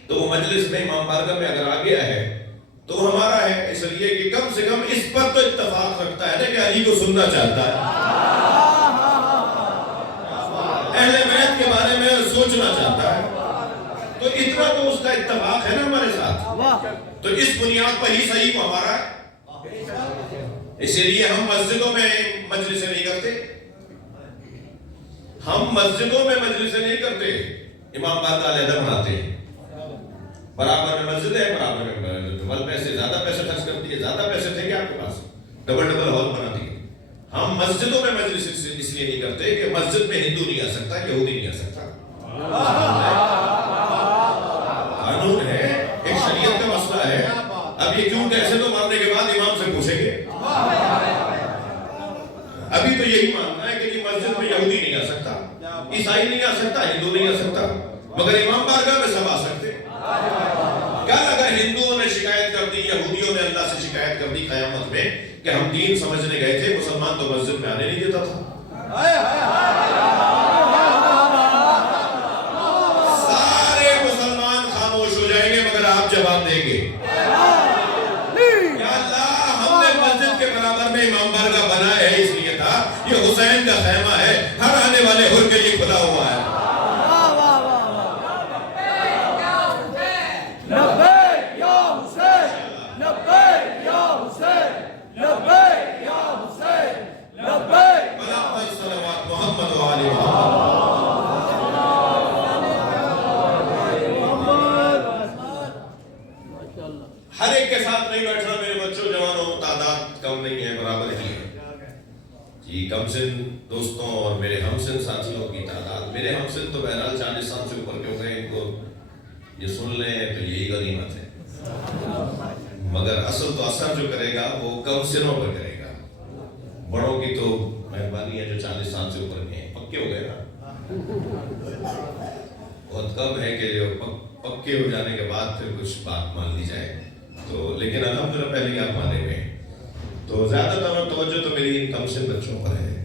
تو وہ مجلس میں امام بارگاہ میں اگر آ گیا ہے تو وہ ہمارا ہے، اس لیے کہ کم سے کم اس پر تو اتفاق رکھتا ہے کہ علی کو سننا چاہتا ہے، اہل بیت کے بارے میں سوچنا چاہتا ہے، تو اتنا تو اس کا اتفاق ہے نا ہمارے ساتھ۔ تو اس بنیاد پر ہی صحیح کو ہمارا ہے۔ اسی لیے ہم مسجدوں میں مجلسیں نہیں کرتے، ہم مسجدوں میں مجلسیں نہیں کرتے، امام بارگاہ علیحدہ بناتے ہیں۔ برابر میں مسجد ہے، برابر میں ڈبل پیسے، زیادہ پیسے خرچ کرتی ہے، زیادہ پیسے تھے کیا آپ کے پاس، ڈبل ہال بنا دیے۔ ہم مسجدوں میں مجلس اس لیے نہیں کرتے کہ مسجد میں ہندو نہیں آ سکتا، یہودی نہیں آ سکتا، قانون ہے، ایک شریعت کا مسئلہ ہے۔ اب یہ کیوں کیسے تو ماننے کے بعد امام سے پوچھیں گے۔ ابھی تو یہی ماننا ہے کہ مسجد میں یہودی نہیں آ سکتا، عیسائی نہیں آ سکتا، ہندو نہیں آ سکتا، مگر امام بارگاہ میں سب آ سکتے۔ کل اگر ہندوؤں نے شکایت کر دی، یہودیوں نے اللہ سے شکایت کر دی قیامت میں کہ ہم دین سمجھنے گئے تھے، مسلمان تو مسجد میں آنے نہیں دیتا تھا، سارے مسلمان خاموش ہو جائیں گے مگر آپ جواب دیں گے، یا اللہ ہم نے مسجد کے برابر میں امام بارگاہ بنایا ہے، اس لیے تھا یہ حسین کا خیمہ ہے، ہر آنے والے حر کے لیے کھلا ہوا ہے۔ ہر ایک کے ساتھ نہیں بیٹھنا میرے بچوں، جوانوں، تعداد کم نہیں ہے، برابر ہی ہے جی۔ کم سن دوستوں اور میرے ہم سن ساتھیوں کی تعداد، میرے ہم سن تو بہرحال 40 سال سے اوپر کے ہو گئے، ان کو یہ سن لیں تو یہی غنیمت ہے، مگر اصل تو اثر جو کرے گا وہ کم سنوں پر کرے گا۔ بڑوں کی تو مہربانی ہے جو 40 سال سے اوپر کے ہیں، پکے ہو گئے نا، بہت کم ہے کہ جو پکے ہو جانے کے بعد پھر کچھ بات مان لی جائے، تو لیکن الحمدللہ پہلے آپ مانے ہوئے ہیں۔ تو زیادہ تر توجہ تو میری ان کم سن بچوں پر ہے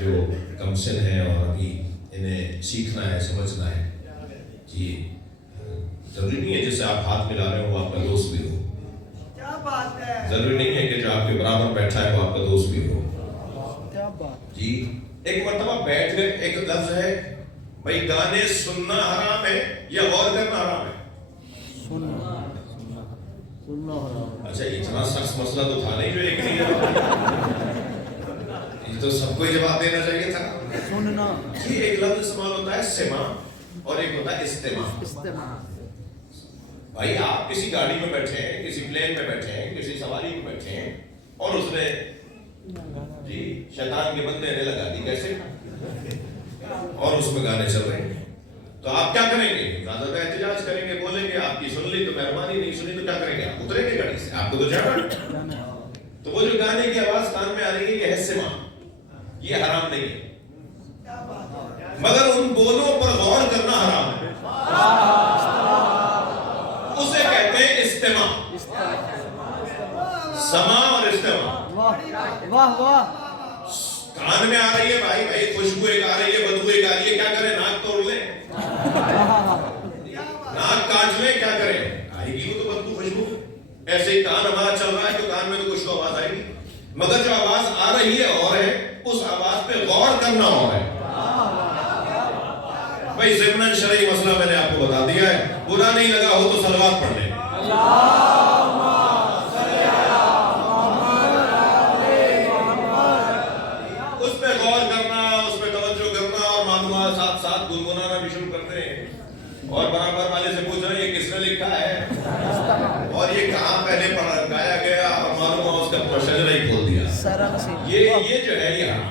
جو کم سن ہیں اور ابھی انہیں سیکھنا ہے، سمجھنا ہے جی۔ ضروری نہیں ہے جس سے آپ ہاتھ ملا رہے ہو وہ آپ کا دوست بھی ہو، ضروری نہیں ہے کہ جو آپ کے برابر بیٹھا ہے وہ آپ کا دوست بھی ہو جی۔ ایک مرتبہ بیٹھ گئے، ایک لفظ ہے بھائی گانے سننا حرام ہے یا غور کرنا حرام ہے؟ اچھا اتنا سخت مسئلہ تو تھا نہیں جو ایک نہیں ہے، یہ تو سب کو ہی جواب دینا چاہیے تھا۔ سننا یہ ایک لفظ استعمال ہوتا ہے سماع اور ایک ہوتا ہے استماع۔ بھائی آپ کسی گاڑی میں بیٹھے ہیں، کسی پلین میں بیٹھے ہیں، کسی سواری میں بیٹھے ہیں اور اس نے جی شیطان کے بندے نے لگا دی کیسے اور اس میں گانے چل رہے ہیں، تو آپ کیا کریں گے؟ زیادہ کا احتجاج کریں گے، بولیں گے آپ کی سن لی تو مہربانی، نہیں سنی تو کیا کریں گے؟ آپ اتریں گے گاڑی سے، آپ کو تو جانا۔ تو وہ جو گانے کی آواز کان میں آ رہی ہے یہ ہے سماع، یہ حرام نہیں ہے، مگر ان بولوں پر غور کرنا حرام ہے۔ اسے کہتے ہیں استماع. سما اور استماع. واہ واہ. کان میں آ رہی ہے بھائی خوشبو ایک آ رہی ہے, بدبو ایک آ رہی ہے, کیا کریں؟ ناک توڑ لیں, ناک کاٹ لیں, کیا کریں؟ آئے گی وہ تو بدبو خوشبو. ایسے ہی کان ہمارا چل رہا ہے تو کان میں تو کچھ تو آواز آئے گی, مگر جو آواز آ رہی ہے اور ہے, اس آواز پہ غور کرنا اور ہے. بھائی ضمن شرعی مسئلہ میں نے آپ کو بتا دیا ہے, برا نہیں لگا ہو تو صلوات پڑھ لیں. اس پہ غور کرنا, اس پہ توجہ کرنا اور معلومات ساتھ ساتھ گنگنانا بھی شروع کرتے ہیں. اور برابر والے سے پوچھ رہے ہیں یہ کس نے لکھا ہے اور یہ کہاں پہلے گایا گیا, اور معلوم ہو اس کا پورا شجرہ ہی کھول دیا. یہ جو ہے یہاں,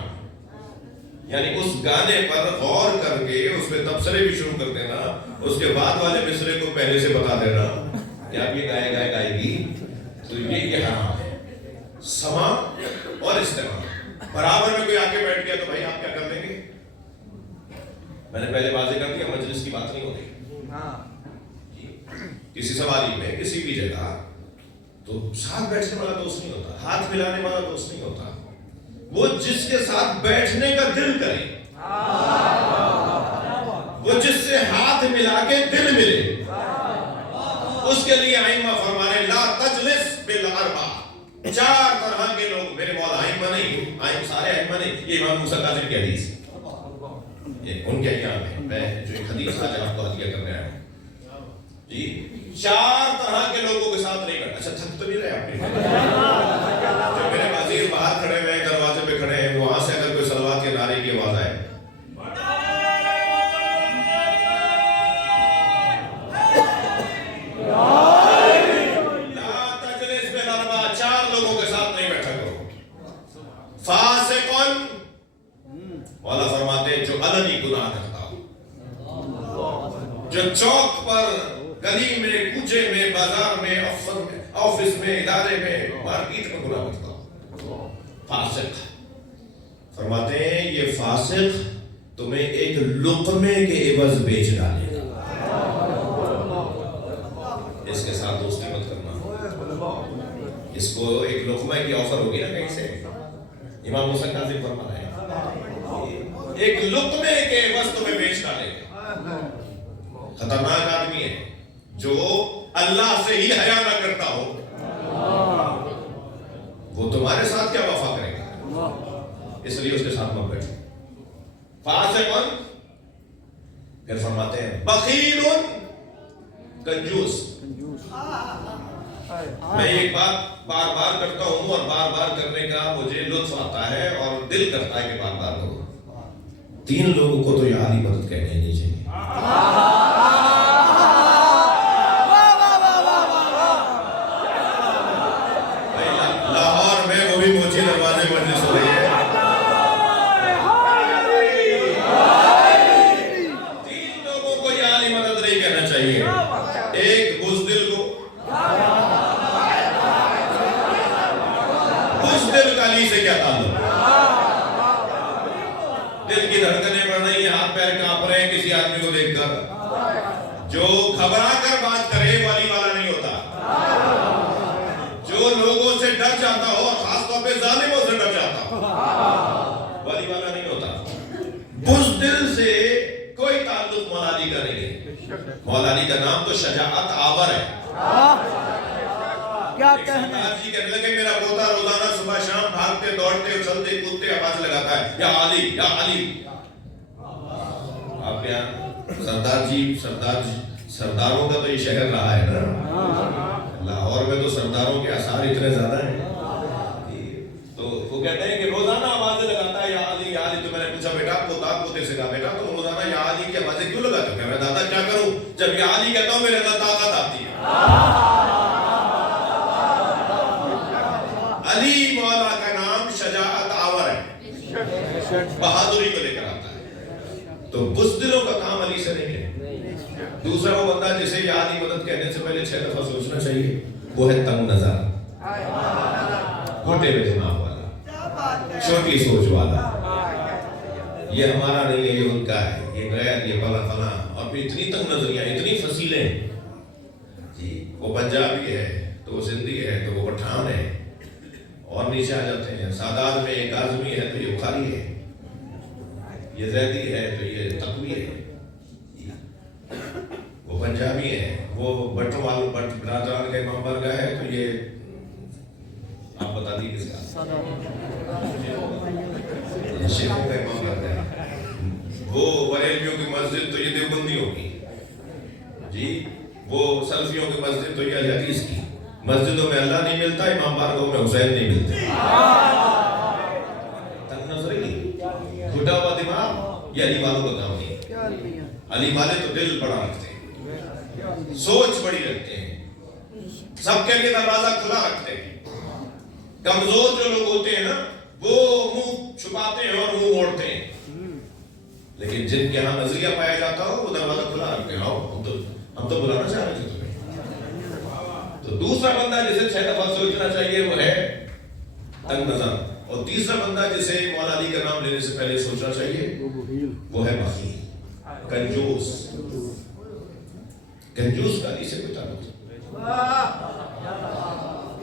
یعنی اس گانے پر غور کر کے اس پہ تبصرے بھی شروع کر دینا, اس کے بعد والے مصرے کو پہلے سے بتا دینا کہ آپ یہ گائے گی, تو یہ حرام ہے. سما اور استماع. برابر میں کوئی آ کے بیٹھ گیا تو بھائی آپ کیا کر لیں گے؟ میں نے پہلے واضح کر دیا, مجلس کی بات نہیں ہوتی. کسی سواری میں کسی بھی جگہ تو ساتھ بیٹھنے والا دوست نہیں ہوتا, ہاتھ ملانے والا دوست نہیں ہوتا. وہ جس کے ساتھ بیٹھنے کا دل کرے, وہ جس سے ہاتھ ملا کے دل ملے, اس کے لیے ائمہ فرمانے لا تجلس بالاربع. 4 طرح کے لوگ, میرے مولا ائمہ نہیں, سارے ائمہ نہیں, یہ امام موسیٰ کاظم کی حدیث, ان کے ایام ہے. میں جو ایک حدیث آج آپ کو عطیہ کرنے آیا ہوں جی, 4 طرح کے لوگوں کے ساتھ نہیں بیٹھا. اچھا تھک تو نہیں رہے آپ؟ جو میرے وزیر باہر کھڑے ہوئے ہیں, دروازے پہ کھڑے ہیں, وہاں سے اگر کوئی صلوات کے نعرے کی آواز آئے, لا تجلس بالاربع, 4 لوگوں کے ساتھ نہیں بیٹھا کرو. فاسقن, مولا فرماتے ہیں جو علنی گناہ کرتا ہو, جو چوک پر, گلی میں, کوچے میں, بازار میں, آفس میں, ادارے میں, مارکیٹ میں گناہ کرتا ہو, فاسق. فرماتے ہیں یہ فاسق تمہیں ایک لقمے کے عوض بیچ ڈالے گا. اس کے ساتھ دوستی مت کرنا. اس کو ایک لقمے کی آفر ہوگی نا کہیں سے, امام موسیٰ کاظم فرما رہے ہیں ایک لقمے کے عوض تمہیں بیچ ڈالے گا. خطرناک آدمی ہے جو اللہ سے ہی حیا نہ کرتا ہو, وہ تمہارے ساتھ کیا وفا کرے گا؟ اس لیے اس کے ساتھ مت بیٹھو. فاسقن, پھر فرماتے ہیں بخیل, کنجوس. میں ایک بات بار بار کرتا ہوں اور بار بار کرنے کا مجھے لطف آتا ہے اور دل کرتا ہے کہ بار بار کروں. 3 لوگوں کو تو یہ عالی مدد کہنے نہیں چاہیے. لاہور میں وہ بھی موچی دروازے مجلس ہو رہی ہے, 3 لوگوں کو یہ عالی مدد نہیں کہنا چاہیے. ایک بزدل کو, بزدل کا علی سے کیا تعلق؟ دل کی دھڑکنیں بڑھ رہی ہیں, ہاتھ پیر کانپ رہے ہیں کسی آدمی کو دیکھ کر. جو گھبرا کر بات کرے وہ علی والا نہیں ہوتا. جو لوگوں سے ڈر جاتا ہو, اور خاص طور پہ ظالموں سے ڈر جاتا ہو, وہ علی والا نہیں ہوتا. بزدل سے کوئی تعلق مولا علی کا نہیں ہے. مولا علی کا نام تو شجاعت آور ہے. کیا کہنا ہے؟ جی کہنے لگے میرا پوتا روزانہ صبح شام بھاگتے دوڑتے اچھلتے کودتے آواز لگاتا ہے یا علی یا علی. آپ کے یہاں سرداروں کا تو یہ شہر رہا ہے نا, لاہور میں تو سرداروں کے آثار اتنے زیادہ ہیں. تو وہ کہتے ہیں کہ روزانہ آوازیں لگاتا ہے یا علی یا علی. تو میں نے پوچھا بیٹا پوتا پوتے سے کہا بیٹا تم روزانہ یا علی کی آوازیں کیوں لگاتے ہو؟ کہ میں دادا کیا کروں, جب یا علی کہتا ہوں میرے اندر طاقت آتی ہے. علی مولا کا نام شجاعت آور ہے, بہادری کو لے کر آتا ہے. تو بزدلوں کا کام علی سے نہیں ہے. دوسرا وہ بندہ جسے یہ عالی مدد کہنے سے پہلے 6 دفعہ سوچنا چاہیے, وہ ہے تنگ نظر, گھٹے میں دماغ والا, چھوٹی سوچ والا. یہ ہمارا نہیں ہے, یہ ان کا ہے, یہ غیر, یہ فلاں فلاں, اور پہ اتنی تنگ نظریاں، اتنی فصیلیں جی. وہ پنجابی ہے تو وہ سندھی ہے تو وہ پٹھان ہے، اور نیچے آ جاتے ہیں. سادات میں ایک آزمی ہے تو یہ بخاری ہے، یہ زیدی ہے تو یہ تقوی ہے. وہ پنجابی ہے، وہ بٹوال بٹ برادران کا امام بارگاہ ہے تو یہ آپ بتا دیجیے کس کا؟ یہ شیخوں کا امام بارگاہ ہے. وہ بریلویوں کی مسجد تو یہ دیوبندیوں کی جی. وہ سلفیوں کی مسجد تو یہ حدیث کی. مسجدوں میں اللہ نہیں ملتا، امام بارگاہوں میں حسین نہیں ملتے. تنگ نظری نہیں، ٹوٹا ہوا دماغ یہ علی والوں کا کام نہیں. علی والے تو دل بڑا رکھتے ہیں، سوچ بڑی رکھتے ہیں، سب کے لیے دروازہ کھلا رکھتے ہیں. کمزور جو لوگ ہوتے ہیں نا وہ منہ چھپاتے ہیں اور منہ موڑتے ہیں، لیکن جن کے ہاں نظریہ پایا جاتا ہو وہ دروازہ کھلا رکھتے ہیں. آؤ ہم تو بلانا چاہ رہے تھے تمہیں. تو دوسرا بندہ جسے 6 دفعہ سوچنا چاہیے وہ ہے تنگ نظر، اور تیسرا بندہ جسے مولا علی کا نام لینے سے پہلے سوچنا چاہیے وہ ہے بخیل، کنجوس. کنجوس کا علی سے کوئی تعلق نہیں.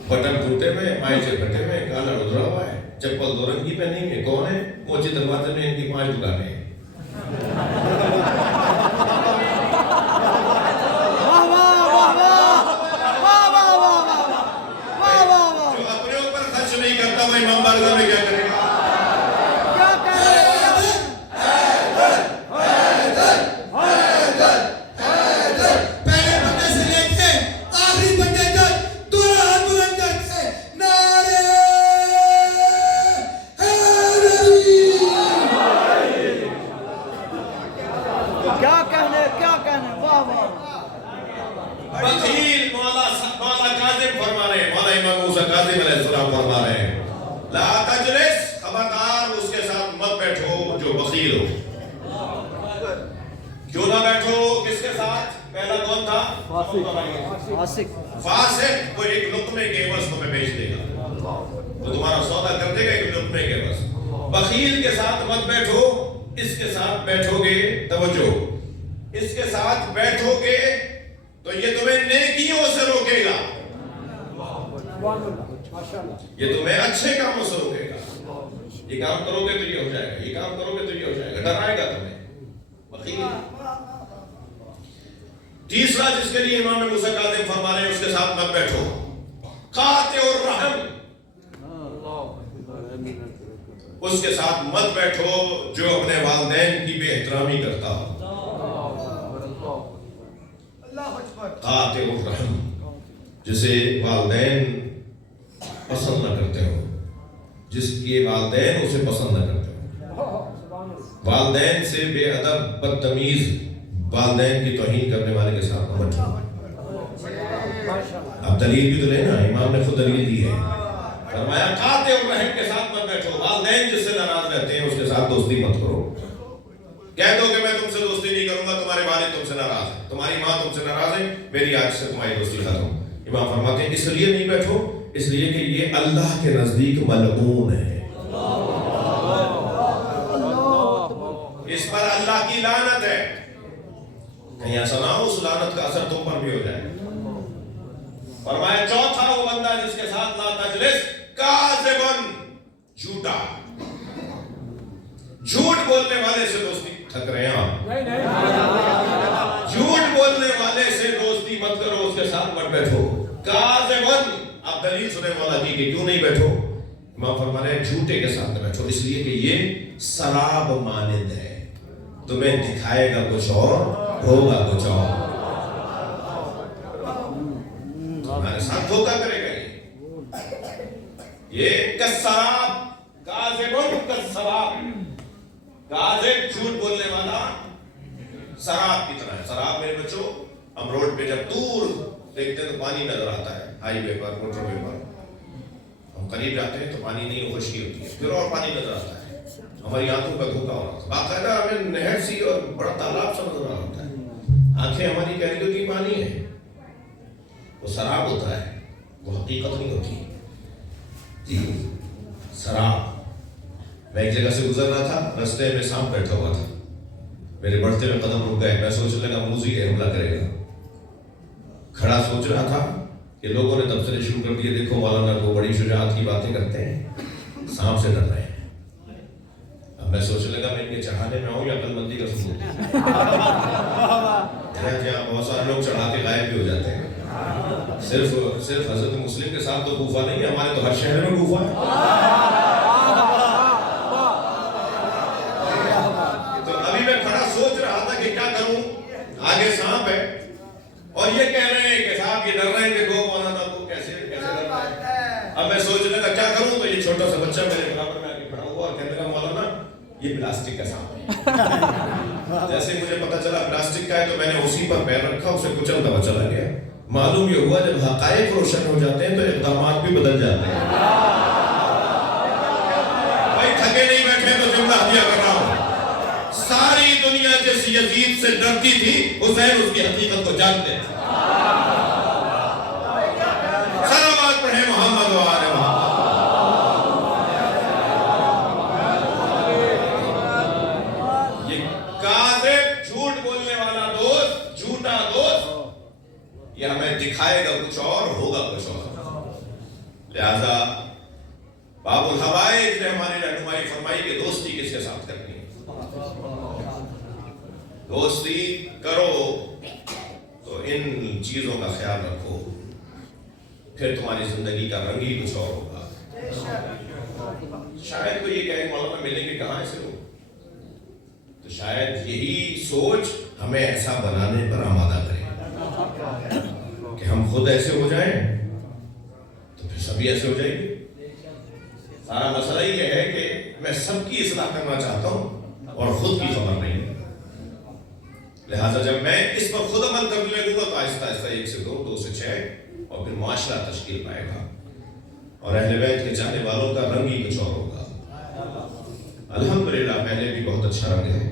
بٹن کرتے میں، مائچے پھٹے میں، کالا ادھرا ہوا ہے، چپل 2 رنگی پہنی ہے. کون ہے؟ موچی دروازے میں ان کی 5 دکانیں ہیں. جو اپنے اوپر خرچ نہیں کرتا وہ امام بارگاہ میں کیا کرے گا؟ پہلے بندے سے لے کے آخری بندے تک دونوں ہاتھ بلند کر کے نعرے حیدری. کیا کہنے واہ واہ. بخیل مولا کاظم فرما رہے ہیں، مولا امام موسیٰ کاظم علیہ السلام فرما رہے ہیں لا تجلس، خبردار اس کے ساتھ مت بیٹھو جو بخیل ہو. کیوں نہ بیٹھو؟ کس کے ساتھ؟ پہلا کون تھا؟ فاسق. فاسق. وہ ایک لقمے کے عوض تمہیں بیچ دے گا، وہ تمہارا سودا کر دے گا ایک لقمے کے عوض. بخیل کے ساتھ مت بیٹھو. اس کے ساتھ بیٹھو گے، توجہ، اس کے ساتھ بیٹھو گے تو یہ تمہیں نیکیوں سے روکے گا، یہ تمہیں اچھے کاموں سے روکے گا. یہ کام کرو گے تو یہ ہو جائے گا، یہ کام کرو گے تو یہ ہو جائے گا، ڈرائے گا تمہیں. بخیل. تیسرا جس کے لیے امام موسیٰ کاظم فرما رہے ہیں اس کے ساتھ مت بیٹھو، قاطع الرحم. اس کے ساتھ مت بیٹھو جو اپنے والدین کی بے احترامی کرتا ہو. قاطع الرحم، جسے والدین پسند نہ کرتے ہو، جس کے والدین اسے پسند نہ کرتے ہو. والدین سے بے ادب، بدتمیز، والدین کی توہین کرنے والے کے ساتھ نہ بیٹھو. اب دلیل بھی تو لینا، امام نے خود دلیل دی ہے. فرمایا قاطع الرحم کے ساتھ مت بیٹھو. والدین جس سے ناراض رہتے ہیں اس کے ساتھ دوستی مت کرو. کہہ دو کہ میں تم سے دوستی نہیں کروں گا، تمہارے والد تم سے ناراض ہے، تمہاری ماں تم سے ناراض ہے، میری آج سے تمہاری دوستی ختم. امام فرماتے ہیں اس لیے نہیں بیٹھو، اس لیے کہ یہ اللہ کے نزدیک ملعون ہے، اس پر اللہ کی لعنت ہے. کہیں ایسا نہ ہو اس لعنت کا اثر تم پر بھی ہو جائے. فرمایا چوتھا وہ بندہ جس کے ساتھ لا تجلس، کاذبن، جھوٹا. جھوٹ بولنے والے سے دوستی تھک رہے ہیں آپ. جھوٹ بولنے والے سے دوستی مت کرو، اس کے ساتھ مت بیٹھو. کاذبن، آپ دلیل سنیں مولا کی کہ کیوں نہیں بیٹھو. امام فرما رہے ہیں جھوٹے کے ساتھ بیٹھو، اس لیے کہ یہ سراب مانند ہے، تمہیں دکھائے گا کچھ اور، ہوگا کچھ اور. ہمارے ساتھ دھوکہ کرے گا. یہ کسراب، کاذبن کسراب. کاذب جھوٹ بولنے والا سراب کی طرح ہے. سراب میرے بچوں، ہم روڈ پہ جب دور دیکھتے ہیں تو پانی نظر آتا ہے، ہائی وے پر، موٹر وے پر. ہم قریب جاتے ہیں تو پانی نہیں، خشکی ہوتی ہے، پھر اور پانی نظر آتا ہے. ہماری آنکھوں کا دھوکہ ہو رہا ہے. باقاعدہ ہمیں نہر سی اور بڑا تالاب سا نظر آ رہا ہے، آنکھیں ہماری کہہ رہی ہوتی پانی ہے. وہ سراب ہوتا ہے، وہ حقیقت نہیں ہوتی. جی سراب. میں ایک جگہ سے گزر رہا تھا، رستے میں سانپ بیٹھا ہوا تھا. میرے بڑھتے میں قدم رک گئے. میں سوچنے لگا موذی ہے حملہ کرے گا. کھڑا سوچ رہا تھا کہ لوگوں نے تبصرے شروع کر دیے, دیکھو مولانا کو بڑی شجاعت کی باتیں کرتے ہیں, سانپ سے ڈر رہے ہیں. اب میں سوچنے لگا میں ان کے چڑھانے میں آؤں یا عقل مندی کا ثبوت. جہاں بہت سارے لوگ چڑھا کے غائب بھی ہو جاتے ہیں. صرف حضرت مسلم کے ساتھ تو کوفہ نہیں ہے, ہمارے تو ہر شہر میں کوفہ ہے. تو ابھی میں کھڑا سوچ رہا تھا کہ کیا کروں, آگے سانپ ہے اور یہ کہہ رہے ہیں کہ صاحب یہ ڈر رہے ہیں, دیکھو مولانا کو کیسے ڈر رہا ہے. اب میں سوچنے لگا کیا کروں, تو یہ چھوٹا سا بچہ میرے برابر میں آ کے کھڑا ہوا اور کہنے لگا مولانا یہ پلاسٹک کا سانپ ہے. جیسے مجھے پتا چلا پلاسٹک کا ہے تو میں نے اسی پر پیر رکھا, اسے کچلتا ہوا چلا گیا. معلوم یہ ہوا جب حقائق روشن ہو جاتے ہیں تو اقدامات بھی بدل جاتے ہیں. بھائی تھکے نہیں بیٹھے تو جملہ دیا کر رہا ہوں. ساری دنیا جس یزید سے ڈرتی تھی, حسین اس کی حقیقت کو جانتے تھے. سلامات پڑھیں محمد و آل محمد. یہ کاذب جھوٹ بولنے والا دوست, جھوٹا دوست, یہ ہمیں دکھائے گا کچھ اور, ہوگا کچھ اور. لہذا باب الحوائج نے ہماری رہنمائی فرمائی کہ دوستی کس کے ساتھ کرنی ہے. دوستی کرو تو ان چیزوں کا خیال رکھو, پھر تمہاری زندگی کا رنگ ہی کچھ اور ہوگا. شاید کوئی یہ کہے مولانا ملیں گے کہاں ایسے لوگ, تو شاید یہی سوچ ہمیں ایسا بنانے پر آمادہ کرے کہ ہم خود ایسے ہو جائیں تو پھر سبھی ایسے ہو جائیں گے. سارا مسئلہ یہ ہے کہ میں سب کی اصلاح کرنا چاہتا ہوں اور خود کی خبر نہیں. لہٰذا جب میں اس پر خود عمل کرنے لگوں گا تو آہستہ آہستہ 1 سے 2, 2 سے 6 اور پھر معاشرہ تشکیل پائے گا, اور اہل بیت کے چاہنے والوں کا رنگ ہی کچھ اور ہوگا. الحمدللہ پہلے بھی بہت اچھا رنگ ہے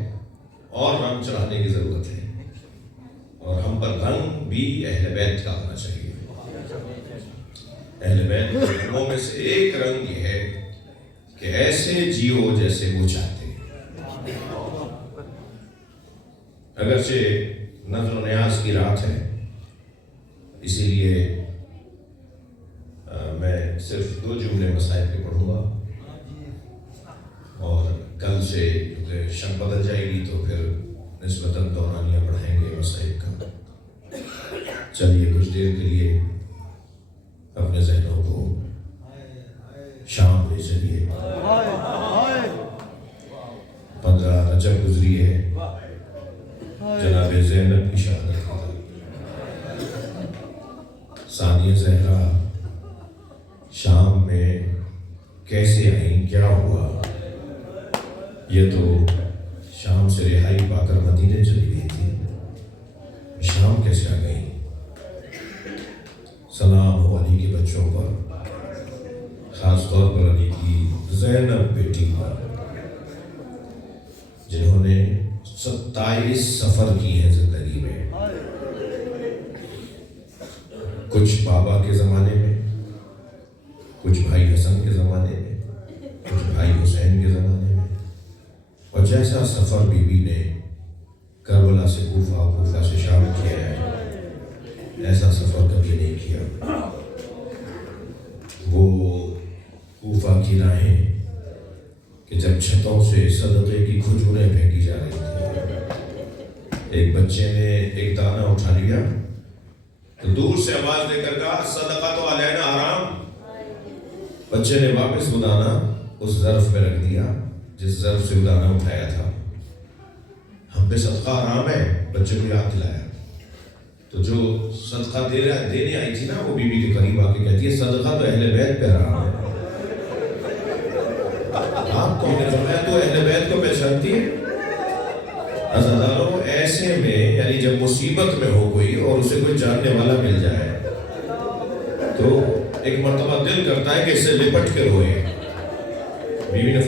اور رنگ چڑھانے کی ضرورت ہے, اور ہم پر رنگ بھی اہل بیت کا ہونا چاہیے. اہل بیت کے رنگوں میں سے ایک رنگ یہ ہے کہ ایسے جیو جیسے وہ چاہتے ہیں. اگرچہ نظر و نیاز کی رات ہے, اسی لیے میں صرف 2 جملے مسائل پہ پڑھوں گا, اور کل سے کیونکہ شب بدل جائے گی تو پھر نسبتاً دورانیہ پڑھائیں گے مسائل کا. چلیے کچھ دیر کے لیے اپنے ذہنوں کو شام لے چلیے. 15 رجب گزری ہے, جناب زینب کی شہادت کا. ثانیہ زہرا شام میں کیسے آئیں, کیا ہوا, یہ تو شام سے رہائی پا کر مدینے چلی گئی تھی, شام کیسے آ گئی. سلام ہو علی کے بچوں پر, خاص طور پر علی کی زینب بیٹی پر, جنہوں نے 27 سفر کی ہیں زندگی میں. کچھ بابا کے زمانے میں, کچھ بھائی حسن کے زمانے میں, کچھ بھائی حسین کے زمانے میں, اور جیسا سفر بی بی نے کربلا سے کوفہ, کوفہ سے شام کیا ہے, ایسا سفر کبھی نہیں کیا. وہ کوفہ کی راہیں کہ جب چھتوں سے صدقے کی کھجوریں پھینکی جا رہی تھی, ایک بچے نے ایک دانہ اٹھا لیا تو دور سے آواز دے کر کہا صدقہ تو علینا حرام. بچے نے واپس وہ دانہ اس ظرف میں رکھ دیا جس ظرف سے وہ دانہ اٹھایا تھا. ہم پہ صدقہ حرام ہے, بچے کو یاد دلایا. تو جو صدقہ دینے آئی تھی نا, وہ بی بی کے قریب آ کے کہتی ہے صدقہ تو اہل بیت پہ حرام ہے. آپ کو تو اہل بیت کو پہچانتی ہے. عزیزانو, ایسے میں یعنی جب مصیبت میں ہو کوئی اور اسے کوئی جاننے والا مل جائے تو ایک مرتبہ دل کرتا ہے کہ اس سے لپٹ کے روئے. بیوی نے